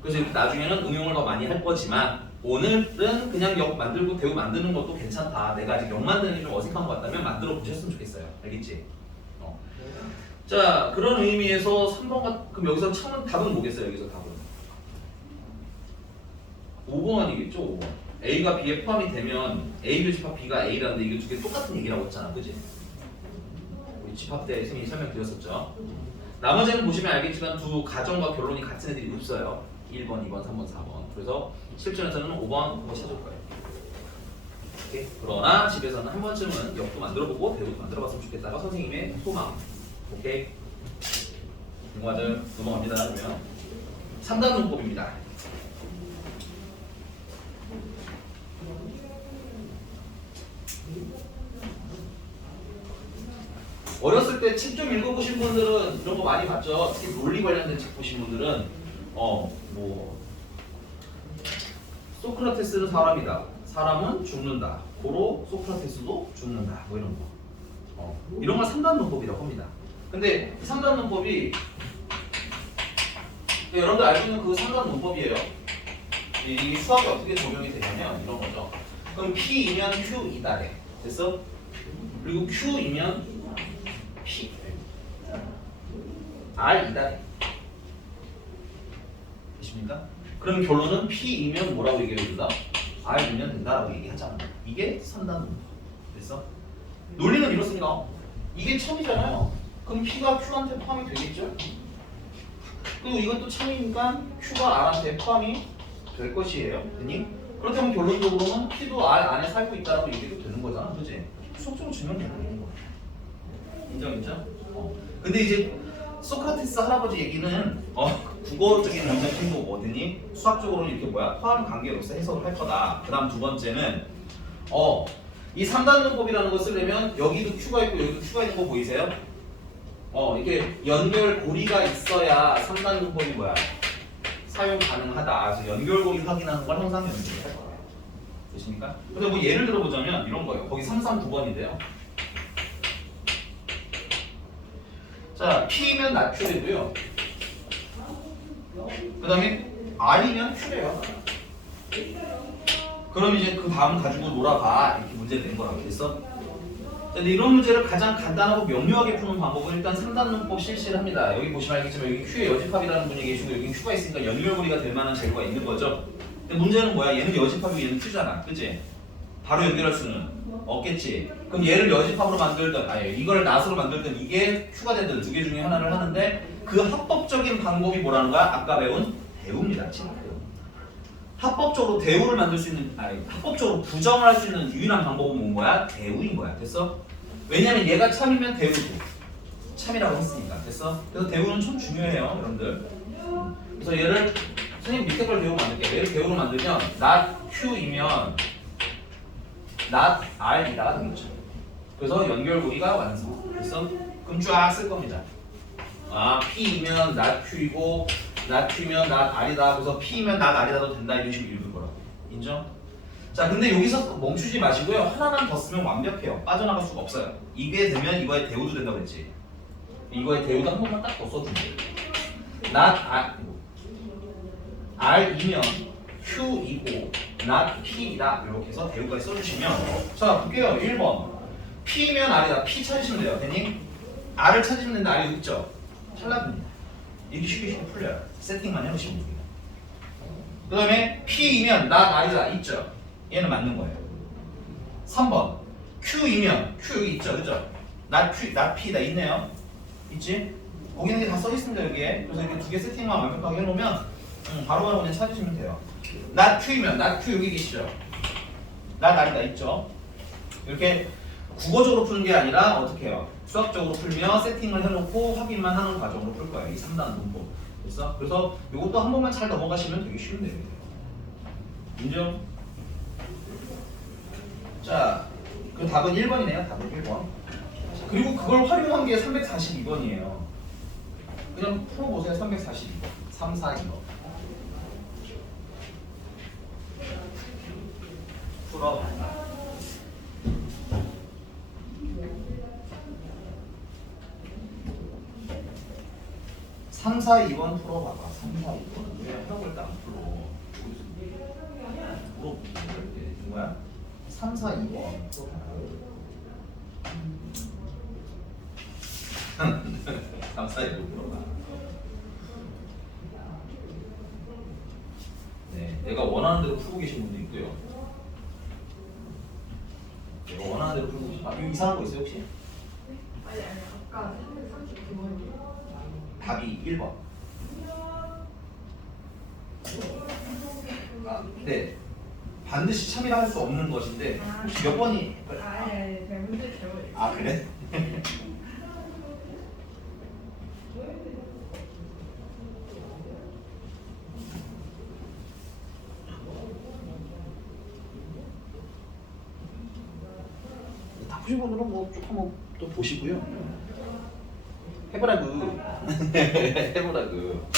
그래서 이렇게 나중에는 응용을 더 많이 할 거지만 오늘은 그냥 역 만들고 대우 만드는 것도 괜찮다. 내가 아직 역 만드는 게 좀 어색한 것 같다면 만들어 보셨으면 좋겠어요. 알겠지? 자, 그런 의미에서 3번 그럼 여기서 참은 답은 뭐겠어요? 여기서 답은 5번 아니겠죠? 5번. A가 B에 포함이 되면 A 집합 B가 A라는데 이게 두 개 똑같은 얘기라고 했잖아. 그지? 우리 집합 때 선생님이 설명드렸었죠. 나머지는 보시면 알겠지만 두 가정과 결론이 같은 애들이 없어요. 1번, 2번, 3번, 4번. 그래서 실전에서는 5번 한번 찾을 거예요. 오케이? 그러나 집에서는 한 번쯤은 역도 만들어보고 대우도 만들어봤으면 좋겠다가 선생님의 소망. 오케이? 공화들 넘어갑니다. 그러면 3단 문법입니다. 어렸을 때 책 좀 읽어보신 분들은 이런 거 많이 봤죠. 특히 논리 관련된 책 보신 분들은 뭐 소크라테스는 사람이다. 사람은 죽는다. 고로 소크라테스도 죽는다. 뭐 이런 거. 이런 걸 3단 문법이라고 합니다. 근데 3단 문법이 여러분들 알고 있는 그 3단 문법이에요. 이 수학이 어떻게 적용이 되냐면 이런 거죠. 그럼 P이면 Q이다. 됐어? 그리고 Q이면 P R이다. 되십니까? 그럼 결론은 P이면 뭐라고 얘기해 준다? R이면 된다라고 얘기하잖아. 이게 3단 문법. 됐어? 논리는 이렇습니다. 이게 참이잖아요. 그럼 P가 Q한테 포함이 되겠죠? 그리고 이것도 참이니까 Q가 R한테 포함이 될 것이에요. 됐니? 그렇다면 결론적으로는 P도 R 안에 살고 있다고 얘기도 되는 거잖아. 그치? 수학적으로 증명되는 거야. 인정? 근데 이제 소크라테스 할아버지 얘기는 국어적인 문제도 뭐더니 수학적으로는 이렇게 포함 관계로서 해석을 할 거다. 그 다음 두 번째는 이 3단 문법이라는 거 쓰려면 여기도 Q가 있고 여기도 Q가 있는 거 보이세요? 이렇게 연결고리가 있어야 3단 문법이 사용 가능하다. 그래서 연결고리 확인하는 걸 항상 연습을 할 거예요. 되십니까? 근데 뭐 예를 들어보자면 이런 거예요. 거기 339번인데요. 자, P면 나큐래고요. 그 다음에 R이면 Q래요. 그럼 이제 그 다음 가지고 놀아봐. 이렇게 문제를 낸 거라고 했어. 근데 이런 문제를 가장 간단하고 명료하게 푸는 방법은 일단 3단 문법 실시를 합니다. 여기 보시면 알겠지만 여기 Q의 여집합이라는 분이 계시고 여기 Q가 있으니까 연결고리가 될 만한 재료가 있는 거죠. 근데 문제는 뭐야? 얘는 여집합이고 얘는 Q잖아. 그치? 바로 연결할 수는 없겠지. 그럼 얘를 여집합으로 만들든 이걸 낫으로 만들든 이게 Q가 되든 두 개 중에 하나를 하는데 그 합법적인 방법이 뭐라는 거야? 아까 배운 대우입니다. 합법적으로 대우를 만들 수 있는 합법적으로 부정을 할 수 있는 유일한 방법은 뭔 거야? 대우인 거야. 됐어? 왜냐면 얘가 참이면 대우도 참이라고 했으니까. 됐어? 그래서 대우는 참 중요해요, 여러분들. 그래서 얘를 선생님 밑에 걸 대우로 만들게. 얘를 대우로 만들면 not Q이면 not R이다가 되겠죠. 그래서 연결고리가 완성. 됐어? 그럼 쫙 쓸 겁니다. P이면 not Q이고 not Q면 not R이다. 그래서 P면 not R이다도 된다. 이런 식으로 읽을 거라고. 인정? 자, 근데 여기서 멈추지 마시고요. 하나만 더 쓰면 완벽해요. 빠져나갈 수가 없어요. 이게 되면 이거의 대우도 된다고 했지. 이거의 대우도 한 번만 딱 더 써주면 돼요. not R이면 Q이고 not P이다. 이렇게 해서 대우까지 써주시면 자, 볼게요. 1번 P면 R이다. P 찾으시면 돼요. 괜히 R을 찾으시면 되는데 R이 있죠? 탈락입니다. 이렇게 쉽게 풀려요. 세팅만 해놓으시면 돼요. 그 다음에 P이면 not R이다. 있죠? 얘는 맞는 거예요. 3번 Q이면 Q 여기 있죠? 그죠? not Q, not P다. 있네요. 있지? 거기 있는 게 다 써있습니다. 여기에. 그래서 이렇게 두 개 세팅만 완벽하게 해놓으면 바로바로 그냥 찾으시면 돼요. not Q이면 not Q 여기 계시죠? not R이다. 있죠? 이렇게 국어적으로 푸는 게 아니라 어떻게 해요? 수학적으로 풀며 세팅을 해놓고 확인만 하는 과정으로 풀 거예요. 이 3단 문법. 그래서 이것도 한 번만 잘 넘어가시면 되게 쉬운데요. 인정? 자, 그 답은 1번이네요. 답은 1번. 자, 그리고 그걸 활용한 게 342번이에요. 그냥 풀어보세요. 342번. 3, 4, 2번. 풀어. 3, 4, 2번 풀어봐봐. 3, 4, 2번. 왜 해석을 딱 풀어? 물어볼 때 뭐야? 3, 4, 2번. 3, 4, 2번 풀어봐. 네, 내가 원하는 대로 풀고 계신 분도 있고요. 내가 원하는 대로 풀고 계신. 아, 이거 이상한 거 있어요 혹시? 아니 아까 339번이요. 답이 1번. 아, 네. 반드시 참여를 할 수 없는 것인데 혹시 몇 번이? 아니 제가 문제 잘못. 아, 그래? 다 보신 분들은 뭐쭉 한번 또 보시고요. 해보라고. 해보라고.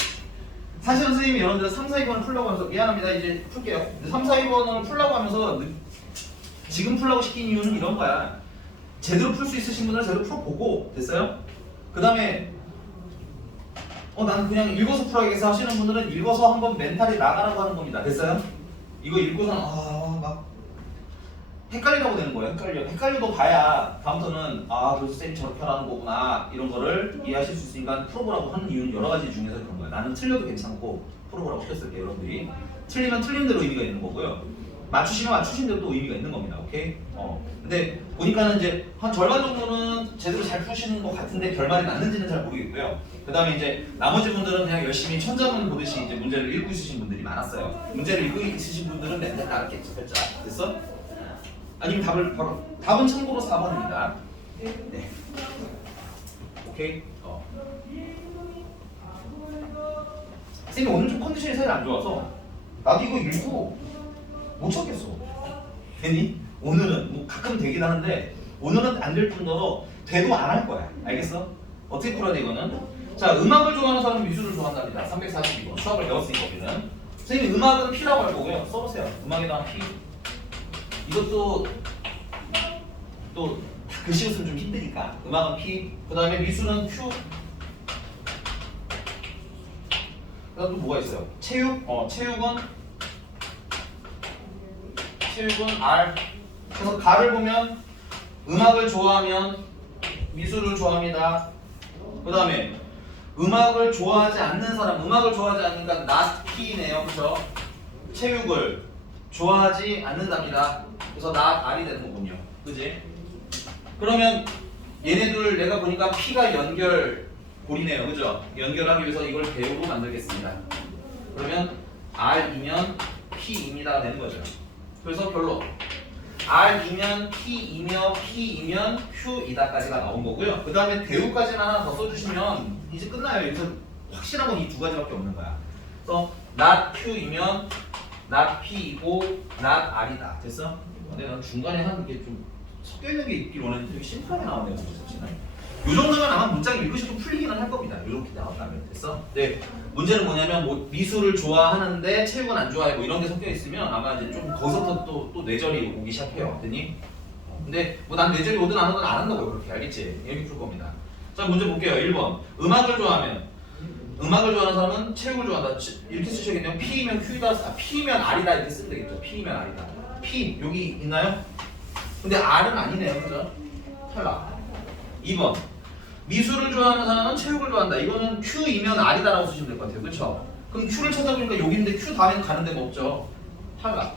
사실 선생님이 여러분들 3, 4, 2번을 풀라고 하면서 미안합니다. 이제 풀게요. 3, 4, 2번을 풀라고 하면서 지금 풀라고 시킨 이유는 이런 거야. 제대로 풀 수 있으신 분들은 제대로 풀어보고 됐어요? 그 다음에 나는 그냥 읽어서 풀어야겠어 하시는 분들은 읽어서 한번 멘탈이 나가라고 하는 겁니다. 됐어요? 이거 읽고서는 막 헷갈리라고 되는 거예요. 헷갈려도 봐야 다음부터는 그래서 쌤이 저렇게 하라는 거구나 이런 거를 이해하실 수 있으니까 풀어보라고 하는 이유는 여러 가지 중에서 그런 거예요. 나는 틀려도 괜찮고 풀어보라고 시켰을게요. 여러분들이 틀리면 틀린 대로 의미가 있는 거고요. 맞추시면 맞추신 대로 또 의미가 있는 겁니다. 오케이? 근데 보니까는 이제 한 절반 정도는 제대로 잘 푸시는 것 같은데 결말이 맞는지는 잘 모르겠고요. 그 다음에 이제 나머지 분들은 그냥 열심히 천자문 보듯이 이제 문제를 읽고 있으신 분들이 많았어요. 문제를 읽고 있으신 분들은 맨날 나갔겠죠. 됐어? 아니면 답은 참고로 4번입니다. 네. 오케이? 쌤이 오늘 좀 컨디션이 사실 안 좋아서 나도 이거 읽고 못 찾겠어. 되니? 오늘은 뭐 가끔 되긴 하는데 오늘은 안 될 뿐더러 돼도 안 할 거야. 알겠어? 어떻게 풀어야 돼 이거는? 자, 음악을 좋아하는 사람은 미술을 좋아한답니다. 342번 수학을 배웠으니까 우리는. 선생님 음악은 P라고 할 거고요. 써보세요. 음악에다가 P. 이것도 또 글씨로 쓰면 좀 힘드니까 음악은 P. 그 다음에 미술은 Q. 그 다음 또 뭐가 있어요? 체육? 체육은 R. 그래서 가를 보면 음악을 좋아하면 미술을 좋아합니다. 그 다음에 음악을 좋아하지 않는 사람, 음악을 좋아하지 않으니까 not P네요. 그죠? 체육을 좋아하지 않는답니다. 그래서 not R이 되는 거군요. 그지? 그러면 얘네들 내가 보니까 P가 연결고리네요. 그죠? 연결하기 위해서 이걸 배우로 만들겠습니다. 그러면 R이면 P입니다. 되는 거죠. 그래서 결론 R이면 P이며 P이면 Q이다까지가 나온 거고요. 그 다음에 대우까지는 하나 더 써주시면 이제 끝나요. 여기서 확실한 건 이 두 가지밖에 없는 거야. 그래서 not Q이면 not P이고 not R이다. 됐어? 근데 난 중간에 한 게 좀 섞여 있는 게 있길 원했는데 되게 심플하게 나오네요. 이 정도면 아마 문제 문장 읽으셔도 풀리기는 할 겁니다. 이렇게 나왔다면 됐어? 네. 문제는 뭐냐면 뭐 미술을 좋아하는데 체육은 안 좋아해 뭐 이런 게 섞여 있으면 아마 이제 좀 거기서부터 또 뇌절이 오기 시작해요. 됐니? 근데 뭐 난 뇌절이 오든 안 오든 안 한다고요. 그렇게 알겠지? 이렇게 풀 겁니다. 자 문제 볼게요. 1번 음악을 좋아하는 사람은 체육을 좋아한다. 이렇게 쓰셔야겠네요. P이면 Q이다. P면 R이다 이렇게 쓰면 되겠죠. P면 R이다. P 여기 있나요? 근데 R은 아니네요. 그죠? 탈락. 2번 미술을 좋아하는 사람은 체육을 좋아한다. 이거는 Q이면 R이다라고 쓰시면 될 것 같아요. 그렇죠? 그럼 Q를 찾아보니까 여기 있는데 Q 다음에는 가는 데가 없죠. 탈락.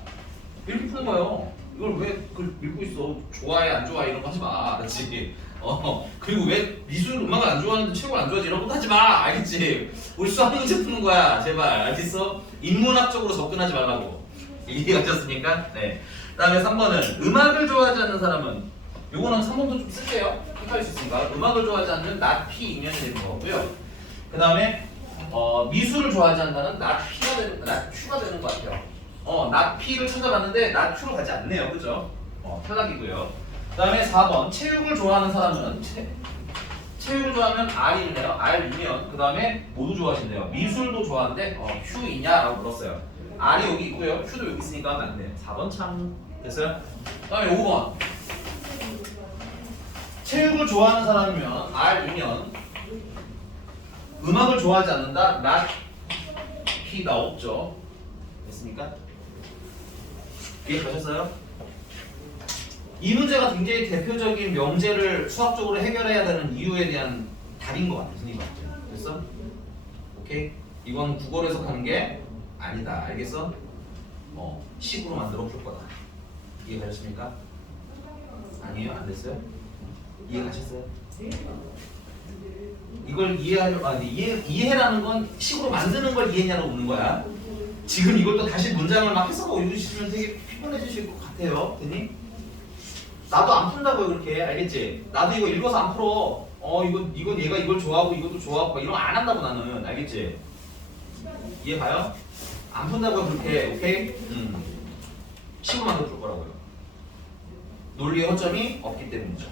이렇게 푸는 거예요. 이걸 왜 그걸 읽고 있어? 좋아해 안 좋아해 이런 거 하지 마. 알았지? 그리고 왜 미술 음악을 안 좋아하는데 체육을 안 좋아하지 이런 것도 하지 마. 알겠지? 우리 수학 문제 푸는 거야. 제발 알겠어? 인문학적으로 접근하지 말라고. 이해가셨습니까? 네. 그다음에 3번은 음악을 좋아하지 않는 사람은 요거는 3번도 좀 쓸게요. 헷갈릴 수 있으니까 음악을 좋아하지 않는 not P 이면이 되는 거고요. 그 다음에 미술을 좋아하지 않는다는 not Q가 되는 것 같아요. not P를 찾아봤는데 not Q로 가지 않네요. 그죠? 탈락이고요. 그 다음에 4번 체육을 좋아하는 사람은 체육을 좋아하면 R이네요. R이면 그 다음에 모두 좋아하신대요. 미술도 좋아하는데 Q이냐라고 물었어요. R이 여기 있고요. Q도 여기 있으니까 맞네요. 4번 참 됐어요? 그 다음에 5번 체육을 좋아하는 사람이면 R이면 음악을 좋아하지 않는다. not P가 없죠. 됐습니까? 이해가셨어요? 이 문제가 굉장히 대표적인 명제를 수학적으로 해결해야 되는 이유에 대한 답인 것 같아요. 선생님한테. 됐어? 오케이? 이건 국어로 해석하는 게 아니다. 알겠어? 식으로 만들어 볼 거다. 이해가셨습니까? 아니에요? 안 됐어요? 이해가셨어요? 이걸 이해하려고 이해라는 건 식으로 만드는 걸 이해냐고 묻는 거야. 지금 이걸 또 다시 문장을 막 해석하고 읽으시면 되게 피곤해지실 것 같아요. 됐니? 나도 안 푼다고요 그렇게. 알겠지? 나도 이거 읽어서 안 풀어. 이건 얘가 이걸 좋아하고 이것도 좋아하고 이런 거 안 한다고 나는. 알겠지? 이해 가요? 안 푼다고요 그렇게. 오케이? 식으로 만들어 볼 거라고요. 논리의 허점이 없기 때문이죠.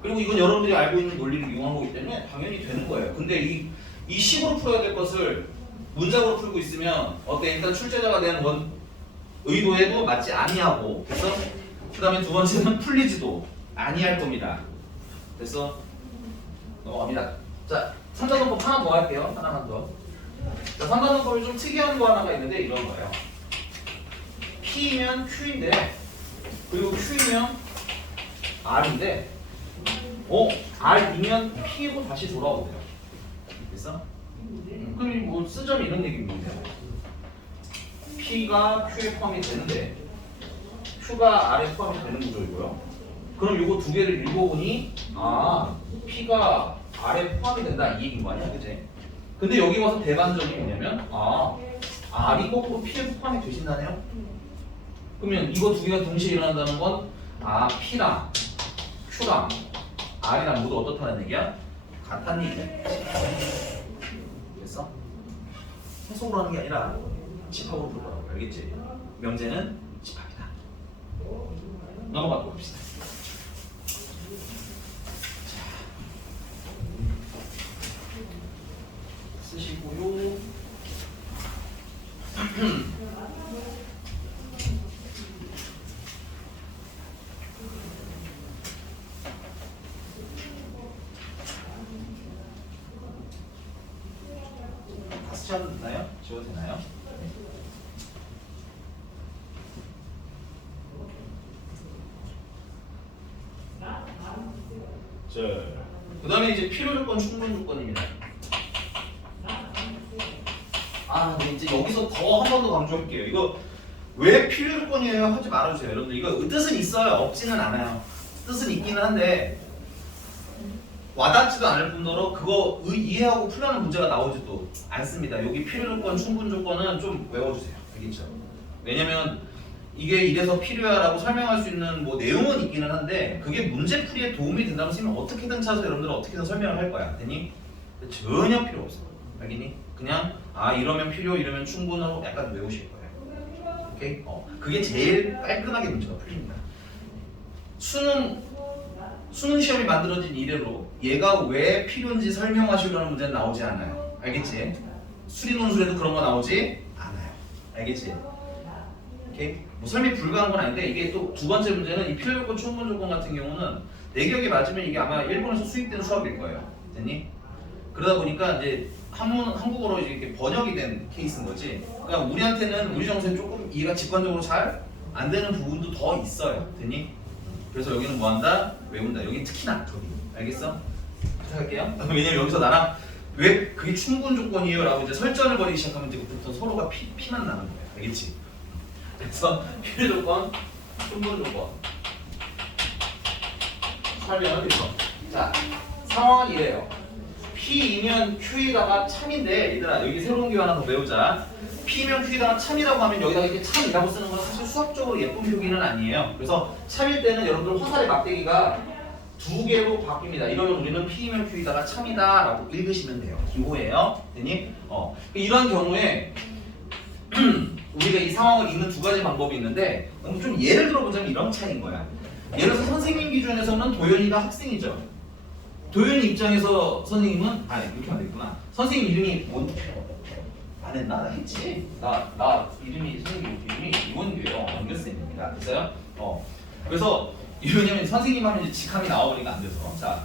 그리고 이건 여러분들이 알고 있는 논리를 이용한 거기 때문에 당연히 되는 거예요. 근데 이 식으로 풀어야 될 것을 문장으로 풀고 있으면 일단 출제자가 대한 의도에도 맞지 아니하고 됐어? 그 다음에 두 번째는 풀리지도 아니할 겁니다. 됐어? 넘어갑니다. 자, 3단원법 하나 더 할게요. 하나만 더. 자, 3단원법이 좀 특이한 거 하나가 있는데 이런 거예요. P면 Q인데 그리고 Q면 R인데 R이면 P고 다시 돌아오대요. 됐어? 그럼 뭐 쓰점이 이런 얘기입니다. P가 Q에 포함이 되는데 Q가 R에 포함이 되는 구조이고요. 그럼 이거 두 개를 읽어보니 P가 R에 포함이 된다 이 얘기인 거 아니야, 그치? 근데 여기 와서 대반전이 뭐냐면 R이 거꾸로 P에 포함이 되신다네요? 그러면 이거 두 개가 동시에 일어난다는 건 P랑 Q랑 R이랑 모두 어떻다는 얘기야? 같다는 얘기야. 됐어? 해석으로 하는 게 아니라 집합으로 풀 거라고. 알겠지? 명제는 집합이다. 넘어가 봅시다. 쓰시고요. 다 쓰셔도 되나요? 지워도 되나요? 자, 그 다음에 이제 필요 조건, 충분 조건입니다. 근데 이제 여기서 더 한 번 더 강조할게요. 이거 왜 필요 조건이에요? 하지 말아주세요. 여러분들 이거 뜻은 있어요. 없지는 않아요. 뜻은 있기는 한데 와닿지도 않을 뿐더러 그거 이해하고 풀려는 문제가 나오지도 않습니다. 여기 필요 조건, 충분 조건은 좀 외워주세요. 알겠죠? 왜냐면 이게 이래서 필요하라고 설명할 수 있는 뭐 내용은 있기는 한데 그게 문제 풀이에 도움이 된다면 선생님 어떻게든 찾아서 여러분들은 어떻게든 설명을 할 거야. 되니? 전혀 필요 없어. 알겠니? 그냥 이러면 필요, 이러면 충분하고 약간 외우실 거예요. 오케이? 그게 제일 깔끔하게 문제가 풀립니다. 수능 수능 시험이 만들어진 이래로 얘가 왜 필요한지 설명하시려는 문제는 나오지 않아요. 알겠지? 수리 논술에도 그런 거 나오지 않아요. 알겠지? 오케이? 뭐 설명 불가한 건 아닌데 이게 또 두 번째 문제는 이 필요 조건, 충분 조건 같은 경우는 내 기억에 맞으면 이게 아마 일본에서 수입된 수학일 거예요. 됐니? 그러다 보니까 이제 한국어로 이렇게 번역이 된 케이스인 거지. 그러니까 우리한테는 우리 정서에 조금 이해가 직관적으로 잘 안 되는 부분도 더 있어요. 됐니? 그래서 여기는 뭐 한다? 외운다. 여기 특히나 저기. 알겠어? 부탁할게요. 왜냐면 여기서 나랑 왜 그게 충분 조건이에요? 라고 이제 설전을 벌이기 시작하면 이제 그때부터 서로가 피만 나는 거야. 알겠지? 그래서 필요 조건, 충분 조건. 설명을 드리죠. 자, 상황은 이래요. P이면 Q에다가 참인데 얘들아 여기 새로운 게 하나 더 배우자. P면 Q에다가 참이라고 하면 여기다가 이렇게 참이라고 쓰는 건 사실 수학적으로 예쁜 표기는 아니에요. 그래서 참일 때는 여러분들 화살의 막대기가 두 개로 바뀝니다. 이러면 우리는 P면 Q에다가 참이다 라고 읽으시면 돼요. 기호예요. 됐니? 이런 경우에 우리가 이 상황을 읽는 두 가지 방법이 있는데 좀 예를 들어보자면 이런 차이인 거야. 예를 들어서 선생님 기준에서는 도연이가 학생이죠. 도연이 입장에서 선생님은 이렇게 하면 되겠구나. 선생님 이름이 뭔? 안 했나? 나 했지. 나 이름이 선생님 이름이 이원규예요. 원규쌤입니다. 됐어요? 그래서 왜냐면 선생님 하면 이제 직함이 나와버리니까 안 돼서. 자,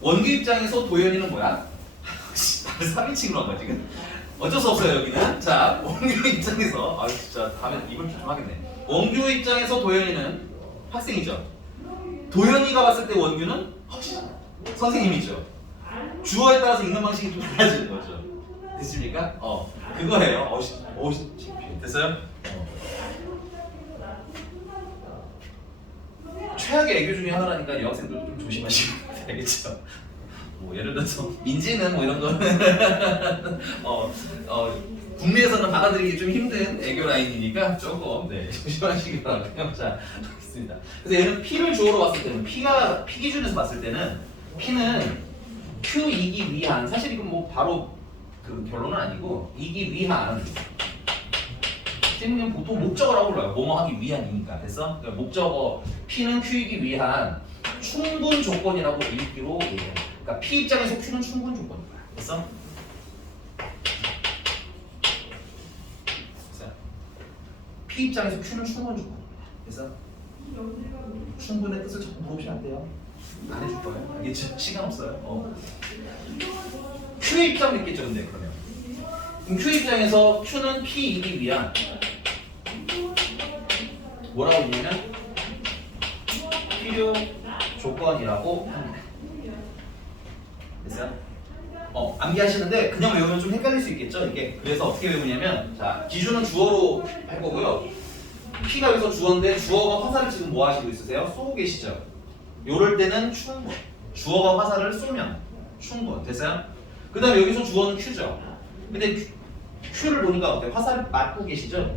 원규 입장에서 도연이는 뭐야? 나를 3인칭으로 한 거야 지금. 어쩔 수 없어요 여기는. 자, 원규 입장에서 진짜 다음에 이번 주 좀 하겠네. 원규 입장에서 도연이는 학생이죠. 도연이가 봤을 때 원규는 선생님이죠. 주어에 따라서 읽는 방식이 좀 달라지는 거죠. 됐습니까? 그거예요. 됐어요? 최악의 애교 중에 하나라니까 여학생들도 좀 조심하시고 알겠죠? 뭐 예를 들어서 민지는 뭐 이런 거는 국내에서는 받아들이기 좀 힘든 애교 라인이니까 조금 조심하시기 바라고요. 자, 알겠습니다. 그래서 얘는 P를 주어로 봤을 때는 P 기준에서 봤을 때는 P는 Q이기 위한, 사실 이건 뭐 바로 그 결론은 아니고 이기 위한 그냥 보통 목적어라고 불러요. 뭐뭐 하기 위한이니까. 됐어? 그러니까 목적어 P는 Q이기 위한 충분 조건이라고 읽기로 얘기해요. 그러니까 P 입장에서 Q는 충분 조건인 거야. 됐어? P 입장에서 Q는 충분 조건입니다. 됐어? 충분의 뜻을 자꾸 물어보시면 안 돼요. 안 해줄 거예요. 알겠죠? 시간 없어요. Q의 입장도 있겠죠, 근데 그러면. 그럼 Q 입장에서 Q는 P이기 위한 뭐라고 있냐면 필요 조건이라고 합니다. 됐어요? 암기하시는데 그냥 외우면 좀 헷갈릴 수 있겠죠, 이게. 그래서 어떻게 외우냐면, 자, 기준은 주어로 할 거고요. P가 여기서 주어인데 주어가 화살을 지금 뭐 하시고 있으세요? 쏘고 계시죠? 요럴 때는 충분. 주어가 화살을 쏘면 충분. 됐어요? 그 다음에 여기서 주어는 Q죠. 근데 Q를 보니까 어때요? 화살을 맞고 계시죠?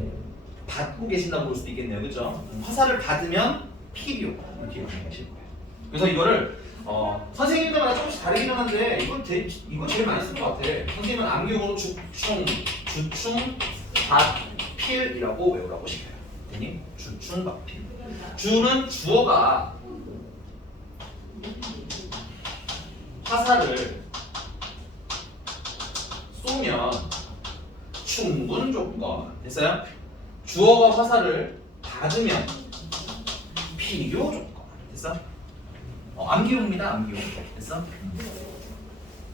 받고 계신다고 볼 수도 있겠네요. 그죠? 화살을 받으면 필요. 이렇게 가실 거예요. 그래서 이거를 선생님들마다 조금씩 다르긴 하는데 이거 제일 많이 쓸 것 같아. 선생님은 암기용으로 주충, 받필이라고 외우라고 시켜요. 됐니? 주충, 받필. 주는 주어가 화살을 쏘면 충분 조건. 됐어요? 주어가 화살을 받으면 필요 조건. 됐어? 암기용입니다. 암기용. 됐어?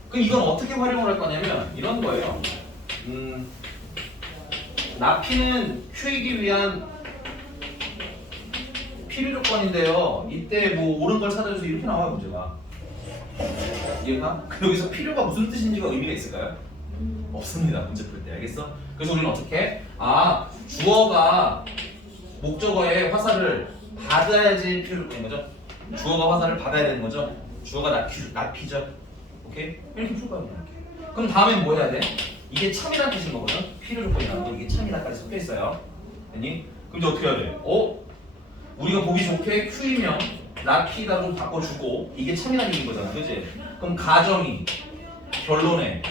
그럼 이건 어떻게 활용을 할 거냐면 이런 거예요. 나피는 Q이기 위한 필요 조건인데요. 이때 뭐 옳은 걸 찾아줘서 이렇게 나와요, 문제가. 이해가? 여기서 필요가 무슨 뜻인지가 의미가 있을까요? 없습니다. 문제 풀 때. 알겠어? 그래서 우리는 어떻게? 주어가 목적어의 화살을 받아야지 필요 조건인 거죠? 주어가 화살을 받아야 되는 거죠? 주어가 납피죠? 오케이? 이렇게 풀 거예요. 그럼 다음엔 뭐 해야 돼? 이게 참이라는 뜻인 거거든? 필요 조건이라는 거. 이게 참이라까지 섞여 있어요. 아니? 그럼 이제 어떻게 해야 돼? 우리가 보기 좋게 Q이면 납피다 좀 바꿔주고 이게 참이라는 얘기인 거잖아. 그치? 그럼 가정이 결론에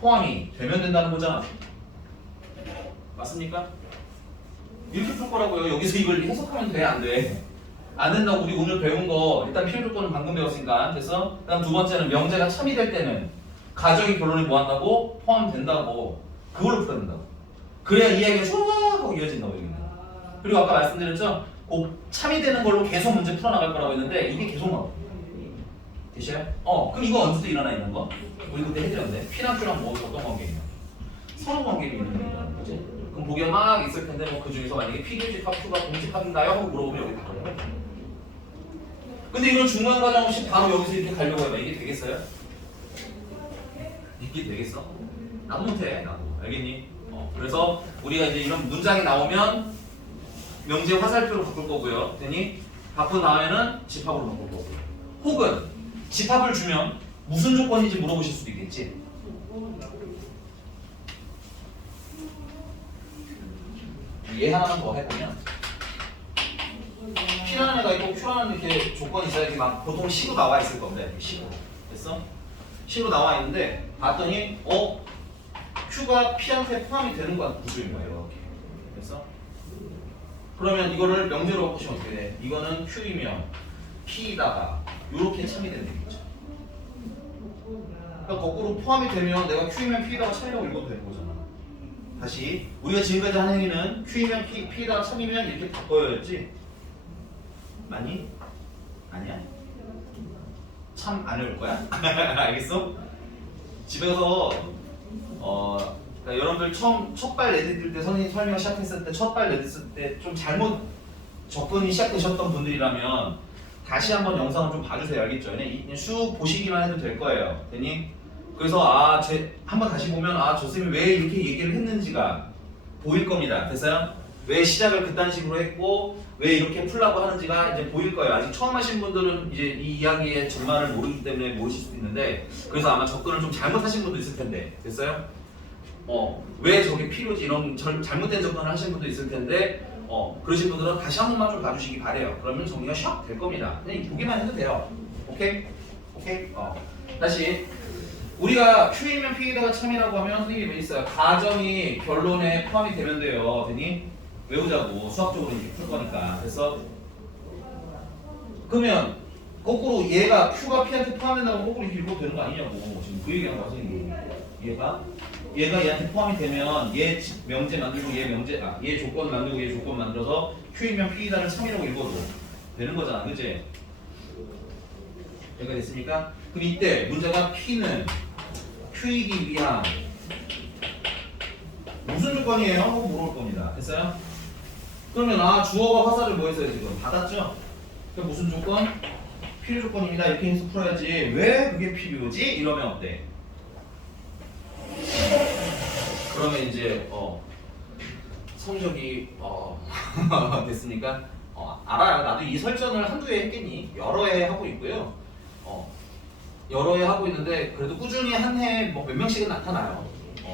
포함이 되면 된다는 거잖아. 맞습니까? 이렇게 풀 거라고요. 여기서 이걸 해석하면 돼, 안 돼? 안 된다고 우리 오늘 배운 거 일단 필요 조건은 방금 배웠으니까 그래서 그다음 두 번째는 명제가 참이될 때는 가정의 결론이 뭐 한다고? 포함된다고 그걸로 풀어야 된다고 그래야 이야기가 쭉 하고 이어진다고 여기는 그리고 아까 말씀드렸죠? 꼭 참이되는 걸로 계속 문제 풀어나갈 거라고 했는데 이게 계속 나와요 되셔요? 그럼 이거 언제부터 일어나 있는 거? 우리 그때 해드렸는데 P랑 Q랑 뭐 어떤 관계 있냐 서로 관계가 있는 거라는 거지 그럼 보기에 막 있을 텐데 뭐 그 중에서 만약에 P 교집합 Q가 공집합인가요? 하고 물어보면 여기 다 그래요 근데 이건 중간 과정 없이 바로 여기서 이렇게 가려고 해봐 이게 되겠어요? 이게 되겠어? 나도 못해 나도 알겠니? 그래서 우리가 이제 이런 문장이 나오면 명제 화살표로 바꿀 거고요 되니? 바꾼 다음에는 집합으로 바꿀 거고요 혹은 집합을 주면 무슨 조건인지 물어보실 수도 있겠지 얘 하나만 더 해보면 P라는 애가 있고 Q라는 이렇게 조건이 있어야 막 보통 C로 나와 있을 건데 이렇게 C로 됐어? C로 나와 있는데 봤더니 Q가 P한테 포함이 되는 구조인 거예요 이렇게 됐어? 그러면 이거를 명제로 바꾸시면 어떻게 돼? 이거는 Q이면 P에다가 이렇게 참이 되는 얘기죠 그러니까 거꾸로 포함이 되면 내가 Q이면 P에다가 참이라고 읽어도 되는 거잖아 다시 우리가 지금까지 한 행위는 Q이면 P에다가 참이면 이렇게 바꿔야지 많이? 아니야? 참 안 외울 거야? 알겠어? 집에서 그러니까 여러분들 처음 첫발 내디딜 때 선생님 설명 시작했을 때 첫발 내디딜 때 좀 잘못 접근이 시작되셨던 분들이라면 다시 한번 영상을 좀 봐주세요 알겠죠? 그냥 쭉 보시기만 해도 될 거예요 되니? 그래서 한번 다시 보면 저 쌤이 왜 이렇게 얘기를 했는지가 보일 겁니다 됐어요? 왜 시작을 그딴 식으로 했고 왜 이렇게 풀라고 하는지가 이제 보일 거예요. 아직 처음 하신 분들은 이제 이 이야기의 전말을 모르기 때문에 모르실 수도 있는데 그래서 아마 접근을 좀 잘못하신 분도 있을 텐데 됐어요? 왜 저게 필요지 이런 잘못된 접근을 하신 분도 있을 텐데 그러신 분들은 다시 한 번만 좀 봐주시기 바래요. 그러면 정리가 샥 될 겁니다. 그냥 보기만 해도 돼요. 오케이? 오케이? 다시 우리가 Q이면 P에다가 참이라고 하면 선생님이 뭐 있어요? 가정이 결론에 포함이 되면 돼요. 되니? 외우자고 수학적으로 이렇게 풀 거니까 그래서 그러면 거꾸로 얘가 Q가 P한테 포함된다고 거꾸로 이렇게 읽어도 되는 거 아니냐고 지금 그 얘기하는 거야 선생님이 얘가 얘한테 포함이 되면 얘 명제 만들고 얘 조건 만들고 얘 조건 만들어서 Q이면 P이다를 참이라고 읽어도 되는 거잖아 그치? 여기가 됐습니까? 그럼 이때 문제가 P는 Q이기 위한 무슨 조건이에요? 하고 물어볼 겁니다 됐어요? 그러면 주어가 화살을 뭐 했어요 지금? 받았죠? 그럼 무슨 조건? 필요 조건입니다. 이렇게 해서 풀어야지. 왜 그게 필요지? 이러면 어때? 그러면 이제 성적이 됐으니까 알아요. 나도 이 설정을 한두 해 했겠니? 여러 해 하고 있고요. 여러 해 하고 있는데 그래도 꾸준히 한 해에 뭐 몇 명씩은 나타나요.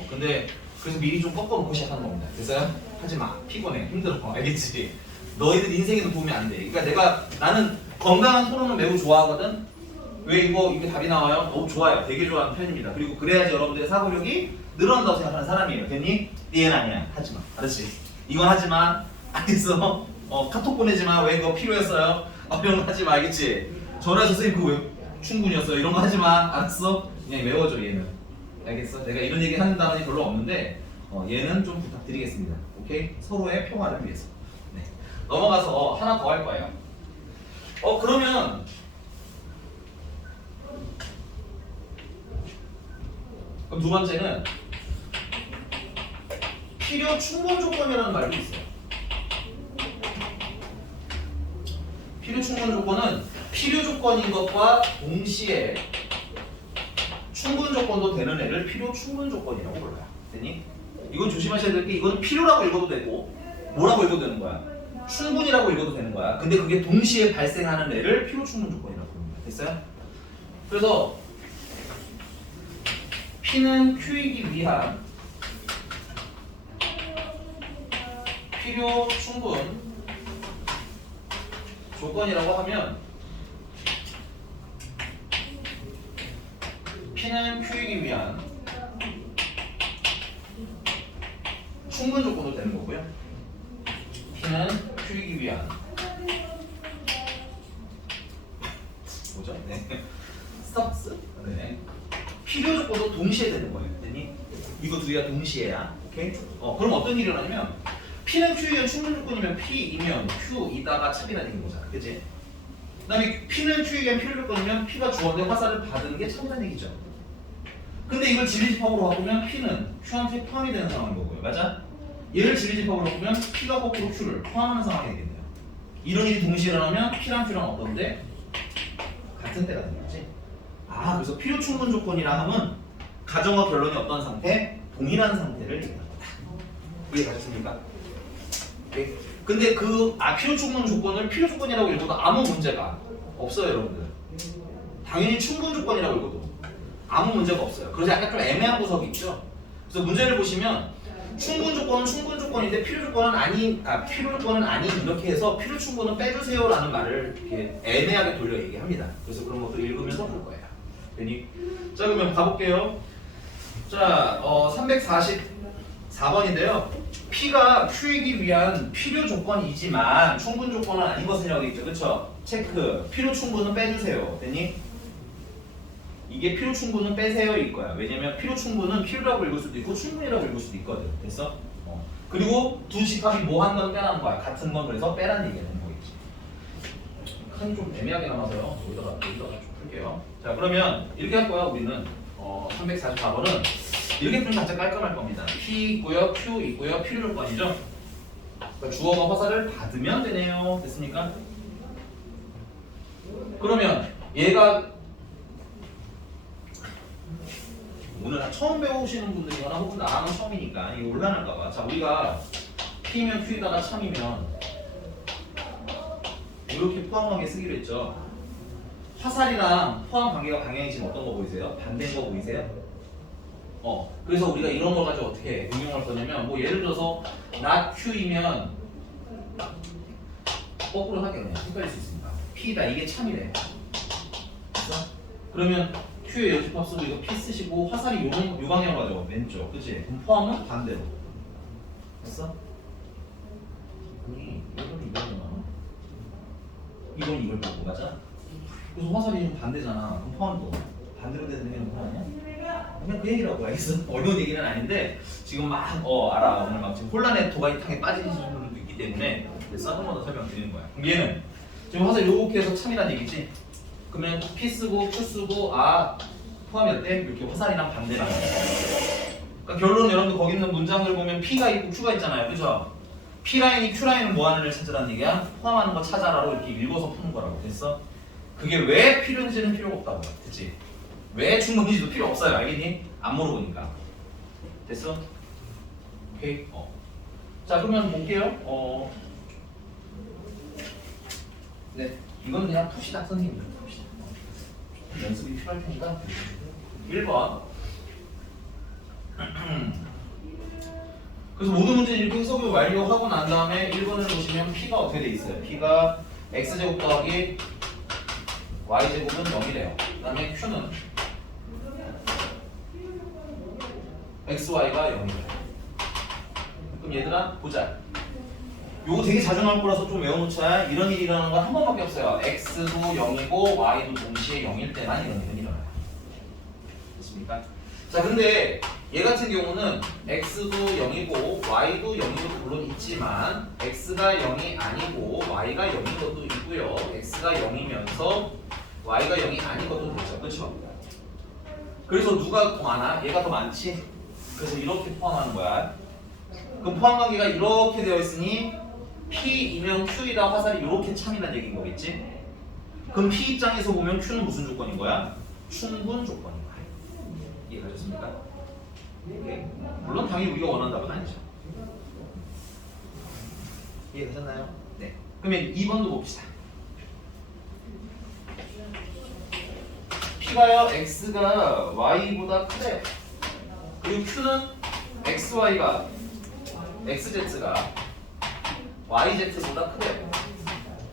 근데 그래서 미리 좀 꺾어놓고 시작하는 겁니다. 됐어요? 하지 마. 피곤해. 힘들어. 알겠지? 너희들 인생에도 도움이 안 돼. 그러니까 나는 건강한 토론을 매우 좋아하거든. 왜 이게 답이 나와요? 너무 좋아요. 되게 좋아하는 편입니다. 그리고 그래야지 여러분들의 사고력이 늘어난다고 생각하는 사람이에요. 됐니? 얘는 아니야. 하지 마. 알았지? 이건 하지 마. 알겠어? 카톡 보내지 마. 왜 그거 필요했어요? 이런 거 하지 마. 알겠지? 전화 선생님 그거 왜 충분이었어요? 이런 거 하지 마. 알았어? 그냥 외워줘 얘는. 알겠어? 내가 이런 얘기 하는 단어는 별로 없는데 얘는 좀 부탁드리겠습니다. 오케이? 서로의 평화를 위해서. 네. 넘어가서 하나 더 할 거예요. 그러면 그럼 두 번째는 필요 충분 조건이라는 말도 있어요. 필요 충분 조건은 필요 조건인 것과 동시에 충분 조건도 되는 애를 필요 충분 조건이라고 불러요. 됐니? 이건 조심하셔야 될 게 이건 필요라고 읽어도 되고 뭐라고 읽어도 되는 거야? 충분이라고 읽어도 되는 거야. 근데 그게 동시에 발생하는 애를 필요 충분 조건이라고 부릅니다. 됐어요? 그래서 P는 Q이기 위한 필요 충분 조건이라고 하면 P는 Q이기 위한 충분 조건도 되는 거고요. P는 Q이기 위한 거죠. 네. stops. 네. 필요 조건도 동시에 되는 거예요. 됐니? 이거 두 개가 동시에야. 오케이? 그럼 어떤 일이 일어나냐면 P는 Q이면 충분 조건이면 P이면 Q이다가 참이라는 거잖아. 그치? 그 다음에 P는 Q이면 필요 조건이면 P가 주어인데 화살을 받은 게 참이라는 얘기죠. 근데 이걸 진리집합으로 바꾸면 P는 Q한테 포함이 되는 상황인 거고요. 맞아? 얘를 진리집합으로 바꾸면 P가 거꾸로 Q를 포함하는 상황이 되겠네요. 이런 일이 동시에 일어나면 P랑 Q랑 어떤데? 같은 때가 되는 거지. 아, 그래서 필요 충분 조건이라 함은 가정과 결론이 어떤 상태? 동일한 상태를 얘기하는 거다. 이해 가셨습니까? 네. 근데 필요 충분 조건을 필요 조건이라고 읽어도 아무 문제가 없어요, 여러분들. 당연히 충분 조건이라고 읽어도 아무 문제가 없어요. 그래서 약간 좀 애매한 구석이 있죠. 그래서 문제를 보시면 충분 조건은 충분 조건인데 필요 조건은 필요 조건은 아닌 이렇게 해서 필요 충분은 빼주세요라는 말을 이렇게 애매하게 돌려 얘기합니다. 그래서 그런 것도 읽으면서 볼 거예요. 괜히. 자, 그러면 가볼게요. 자, 344번인데요. P가 Q이기 위한 필요 조건이지만 충분 조건은 아닌 것이라고 되어 있죠. 그쵸? 체크. 필요 충분은 빼주세요. 됐니? 이게 필요 충분은 빼세요일 거야. 왜냐면 필요 충분은 필요라고 읽을 수도 있고 충분이라고 읽을 수도 있거든. 됐어? 그리고 두 집합이 뭐 한 건 빼라는 거야. 같은 건 그래서 빼라는 얘기가 되는 거겠지. 칸이 좀 애매하게 남아서요. 여기다가 좀 풀게요. 자, 그러면 이렇게 할 거야. 우리는 344번은 이렇게 풀면 진짜 깔끔할 겁니다. P 있고요, Q 있고요, 필요 조건이죠. 그러니까 주어가 화살을 받으면 되네요. 됐습니까? 그러면 얘가 오늘 처음 배우시는 분들이거나 혹은 나는 처음이니까 이게 올라날까봐. 자, 우리가 P면 Q에다가 참이면 이렇게 포함 관계 쓰기로 했죠. 화살이랑 포함 관계가 방향이 지금 어떤 거 보이세요? 반대인 거 보이세요? 그래서 우리가 이런 걸 가지고 어떻게 응용할 거냐면 뭐 예를 들어서 not Q이면 거꾸로 하게 그냥 헷갈릴 수 있습니다. P다 이게 참이래. 됐어? 그러면 Q의 여집합 쓰고 이거 P 쓰시고 화살이 요 방향으로 가죠. 왼쪽. 그치? 그럼 포함은 반대로. 됐어? 이건 이걸 보고 맞아? 그래서 화살이 반대잖아. 그럼 포함도 반대로 되는 게 뭐냐? 그냥 그 얘기라고. 알겠어? 어려운 얘기는 아닌데 지금 막 알아. 오늘 막 지금 혼란의 도가니탕에 빠지신 분들도 있기 때문에 그래서 한 번 더 설명드리는 거야. 그럼 얘는 지금 화살 요렇게 해서 참이란 얘기지? 그러면 P 쓰고 Q 쓰고 포함이었대? 이렇게 화살이랑 반대랑. 그러니까 결론 여러분들 거기 있는 문장을 보면 P가 있고 Q가 있잖아요. 그죠? P라인이 Q라인은 뭐 하는를 찾으라는 얘기야? 포함하는 거 찾아라로 이렇게 읽어서 푸는 거라고. 됐어? 그게 왜 필요한지는 필요가 없다고. 됐지? 왜 충분한지도 필요 없어요. 알겠니? 안 물어보니까. 됐어? 오케이? 자, 그러면 볼게요. 네. 이건 그냥 푸시다, 선생님들. 푸시다. 연습이 필요할 테니까. 1번. 그래서 모든 문제 이렇게 해석을 완료하고 난 다음에 1번을 보시면 P가 어떻게 돼 있어요? P가 X제곱 더하기 Y제곱은 0이래요. 그 다음에 Q는 XY가 0이래요. 그럼 얘들아 보자. 요거 되게 자주 나올 거라서 좀 외워놓자. 이런 일이 일어나는 건 한 번밖에 없어요. X도 0이고 Y도 동시에 0일 때만 이런 일은 일어나요. 됐습니까? 자, 근데 얘 같은 경우는 X도 0이고 Y도 0인 것도 물론 있지만 X가 0이 아니고 Y가 0인 것도 있고요. X가 0이면서 Y가 0이 아닌 것도 되죠. 그렇죠? 그래서 누가 더 많아? 얘가 더 많지? 그래서 이렇게 포함하는 거야. 그럼 포함 관계가 이렇게 되어 있으니 P이면 Q이다 화살이 이렇게 참이라는 얘기인 거겠지? 그럼 P 입장에서 보면 Q는 무슨 조건인 거야? 충분 조건인 거야. 이해가셨습니까? 네. 물론 당연히 우리가 원하는 답은 아니죠. 이해가셨나요? 네. 그러면 2번도 봅시다. P가요 X가 Y보다 크대요. 그리고 Q는 XY가 XZ가 YZ보다 크대요.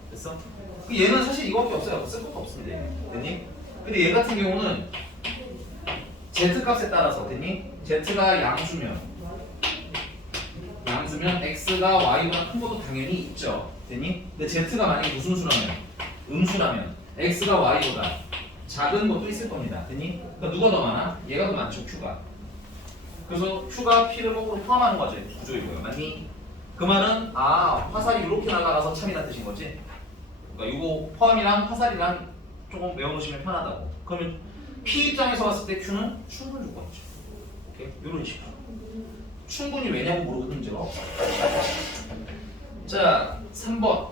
됐어? 얘는 사실 이거밖에 없어요. 쓸 것도 없습니다. 됐니? 근데 얘 같은 경우는 Z 값에 따라서 됐니? Z가 양수면 X가 Y보다 큰 것도 당연히 있죠. 됐니? 근데 Z가 만약에 무슨 수라면? 음수라면 x가 y보다 작은 것도 있을 겁니다. 됐니? 그러니까 누가 더 많아? 얘가 더 많죠, q가. 그래서 q가 p를 거꾸로 포함하는 거죠. 구조이고요. 맞니? 그 말은 화살이 이렇게 날아가서 참이란 뜻인 거지. 그러니까 이거 포함이랑 화살이랑 조금 외워놓으시면 편하다고. 그러면 p 입장에서 봤을 때 q는 충분 조건이죠. 오케이? 이런 식으로. 충분히 왜냐고 물어보는 문제가 없어. 자, 3번.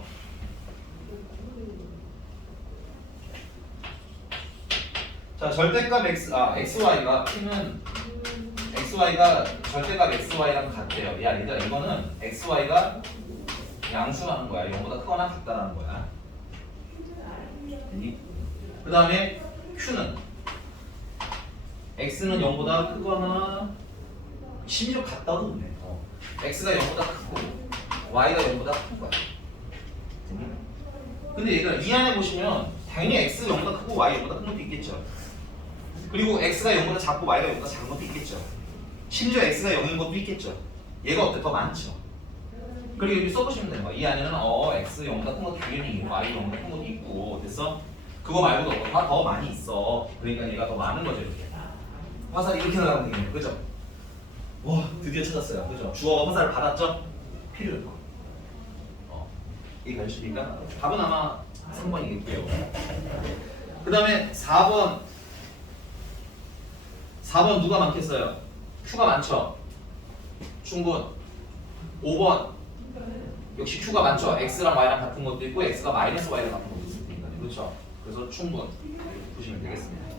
자, 절대값 xy가 p는 xy가 절대값 xy랑 같대요. 야, 얘들아 이거는 xy가 양수라는 거야. 0보다 크거나 같다라는 거야. 그 다음에 q는 x는 0보다 크거나 심지어 같다도 없네. x가 0보다 크고 y가 0보다 큰 거야. 근데 얘들아 이 안에 보시면 당연히 x 0보다 크고 y 0보다 큰 것도 있겠죠. 그리고 x가 0보다 작고 y가 0보다 작은 것도 있겠죠. 심지어 x가 0인 것도 있겠죠. 얘가 어때? 더 많죠. 그리고 여기 써보시면 되는 거야. 이 안에는 x 0보다 큰 것도 당연히 y 0보다 큰 것도 있고 됐어? 그거 말고도 다 더 많이 있어. 그러니까 얘가 더 많은 거죠. 이렇게 화살이 이렇게 나가면 되겠네요. 그죠? 와 드디어 찾았어요. 그죠? 주어가 화살을 받았죠? 필요할 거. 이해가셨습니까? 답은 아마 3번이겠고요. 그 다음에 4번 누가 많겠어요? Q가 많죠? 충분. 5번 역시 Q가 많죠? X랑 Y랑 같은 것도 있고 X가 마이너스 Y랑 같은 것도 있으니까 그렇죠? 그래서 충분 이렇게 보시면 되겠습니다.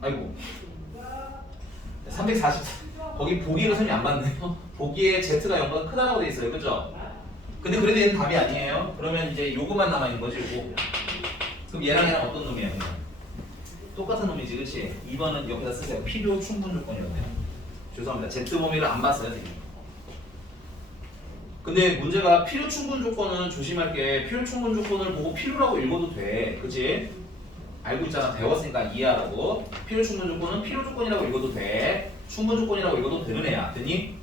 아이고 340 거기 보기로 선이 안 맞네요. 보기에 Z가 0보다 크다라고 돼 있어요. 그죠? 근데 그래도 얘는 답이 아니에요. 그러면 이제 요것만 남아있는 거지 요거. 그럼 얘랑 어떤 놈이야? 똑같은 놈이지 그치? 2번은 여기다 쓰세요. 필요 충분 조건이었네요. 죄송합니다. Z 범위를 안 봤어요. 선생님. 근데 문제가 필요 충분 조건은 조심할 게 필요 충분 조건을 보고 필요라고 읽어도 돼. 그치? 알고 있잖아. 배웠으니까 이해하라고. 필요 충분 조건은 필요 조건이라고 읽어도 돼. 충분 조건이라고 읽어도 되는 애야. 됐니?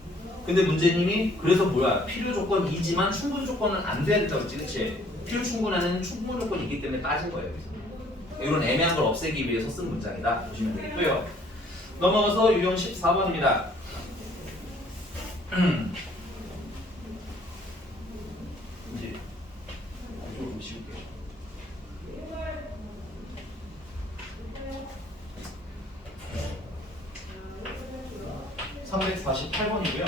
근데 문제님이 그래서 뭐야? 필요 조건이지만 충분 조건은 안 돼야 된다고 했지. 그치? 필요 충분 안에는 충분 조건이 있기 때문에 빠진 거예요. 여기서. 이런 애매한 걸 없애기 위해서 쓴 문장이다. 보시면 되겠고요. 넘어가서 유형 14번입니다. 이제 이쪽으로 보시볼게요. (348번이고요)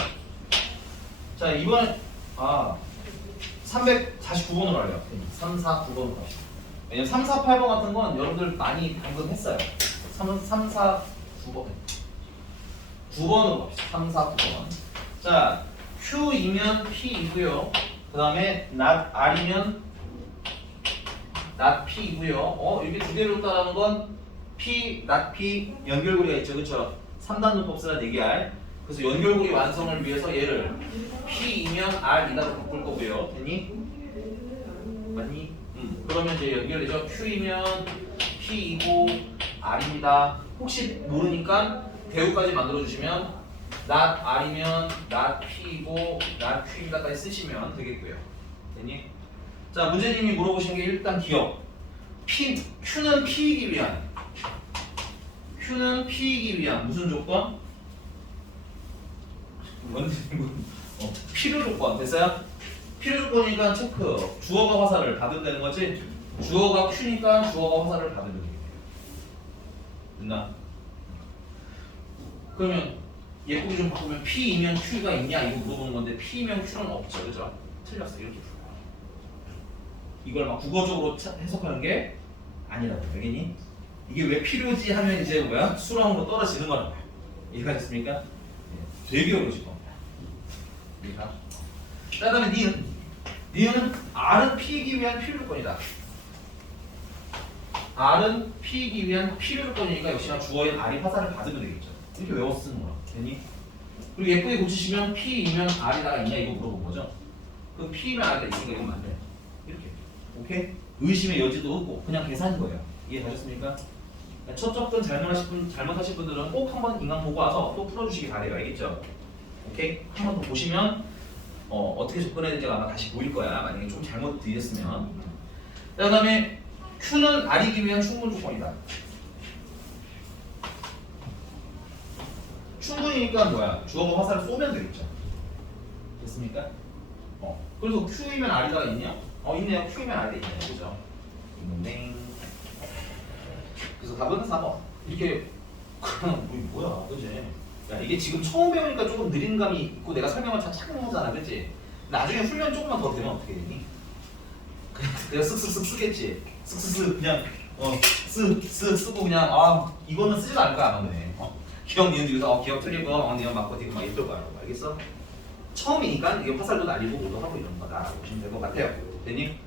자 이번 349번으로 할래요. 3, 4, 9번으로 합시다. 왜냐면 3, 4, 8번 같은 건 여러분들 많이 방금 했어요. 3, 4, 9번 9번으로 갑시다. 3, 4, 9번. 자 Q이면 P이고요. 그 다음에 not R이면 not P이고요. 이게 두 개를 줬다는 건 P, not P 연결고리가 있죠. 그쵸? 3단문법 쓰란 얘기야. 그래서 연결고리 완성을 위해서 얘를 P이면 R이다로 바꿀 거고요. 됐니? 맞니? 그러면 이제 연결되죠. Q이면 P이고 R입니다. 혹시 모르니까 대우까지 만들어주시면 not R이면 not P이고 not Q입니다까지 쓰시면 되겠고요. 됐니? 자 문제님이 물어보신 게 일단 기억. Q는 P이기 위한 무슨 조건? 필요 조건 됐어요? 필요 조건이니까 체크. 주어가 화살을 받은다는 거지. 주어가 Q니까 주어가 화살을 받는 거예요. 됐나? 그러면 예쁘게 좀 바꾸면 P이면 Q가 있냐 이거 물어보는 건데 P이면 Q는 없죠. 그죠? 틀렸어. 이렇게 풀어요. 이걸 막 국어적으로 해석하는 게 아니라고. 알겠니? 이게 왜 필요지 하면 이제 뭐야? 수렁으로 떨어지는 거라고요. 이해가 됐습니까? 되게 어려우실 겁니다. 이해가? 자, 그 다음에 니은 R은 P이기 위한 필요 조건이다. R은 P이기 위한 필요 조건이니까 역시나 주어인 R이 화살을 받으면 되겠죠. 이렇게 외워서 쓰는 거야. 됐니? 그리고 예쁘게 고치시면 P이면 R이다가 있냐 이거 물어본 거죠. 그럼 P이면 R이다 있으니까 이건 맞네. 이렇게. 오케이? 의심의 여지도 없고 그냥 계산인 거예요. 이해하셨습니까? 첫 접근 잘못하신 분들은 꼭 한번 인강 보고 와서 또 풀어주시기 바래요. 알겠죠? 오케이? 한 번 더 보시면 어떻게 접근해야 될지가 아마 다시 보일 거야. 만약에 좀 잘못 들렸으면. 그 다음에 Q는 R이기 위한 충분 조건이다. 충분이니까 뭐야? 주어가 화살을 쏘면 되겠죠. 됐습니까? 그래서 Q이면 R이가 있냐? 있네요. Q이면 R이 있네요. 그죠? 있는데. 그래서 답은 4번. 이게 그냥 뭐야, 그지? 야, 이게 지금 처음 배우니까 조금 느린 감이 있고 내가 설명을 잘 착용하잖아, 그지? 나중에 훈련 조금만 더 되면 어떻게 되니? 그냥 쓱쓱쓱 쓰겠지. 쓱쓱쓱 그냥 쓰고 그냥 이거는 쓰지도 않을 거야 아마 그네. 기억 니은 뒤에서 기억 틀리고 니은 맞고 되고 막 이럴 거야. 알겠어? 처음이니까 이게 화살도 날리고 뭐도 하고 이런 거다라고 보시면 될 것 같아요. 됐니?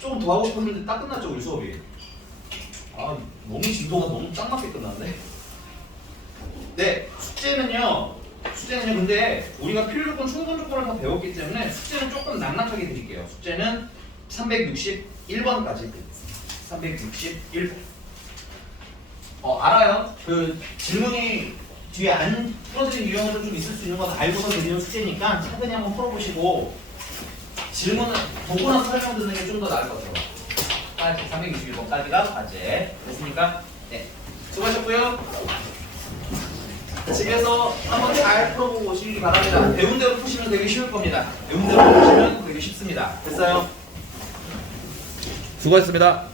조금 더 하고 싶었는데 딱 끝났죠 우리 수업이. 너무 진도가 너무 짱 맞게 끝났네. 네, 숙제는요 근데 우리가 필요 조건 충분 조건을 다 배웠기 때문에 숙제는 조금 낭낭하게 드릴게요. 숙제는 361번까지 361번. 알아요. 그 질문이 뒤에 안 풀어드린 유형으로 좀 있을 수 있는 건 알고서 드리는 숙제니까 차근히 한번 풀어보시고 질문을 보고 나서 설명 듣는 게 좀 더 나을 것 같아요. 361번까지가 과제 됐습니까? 네, 수고하셨고요. 집에서 한번 잘 풀어보고 오시기 바랍니다. 배운 대로 푸시면 되게 쉬울 겁니다. 배운 대로 푸시면 되게 쉽습니다. 됐어요? 수고하셨습니다.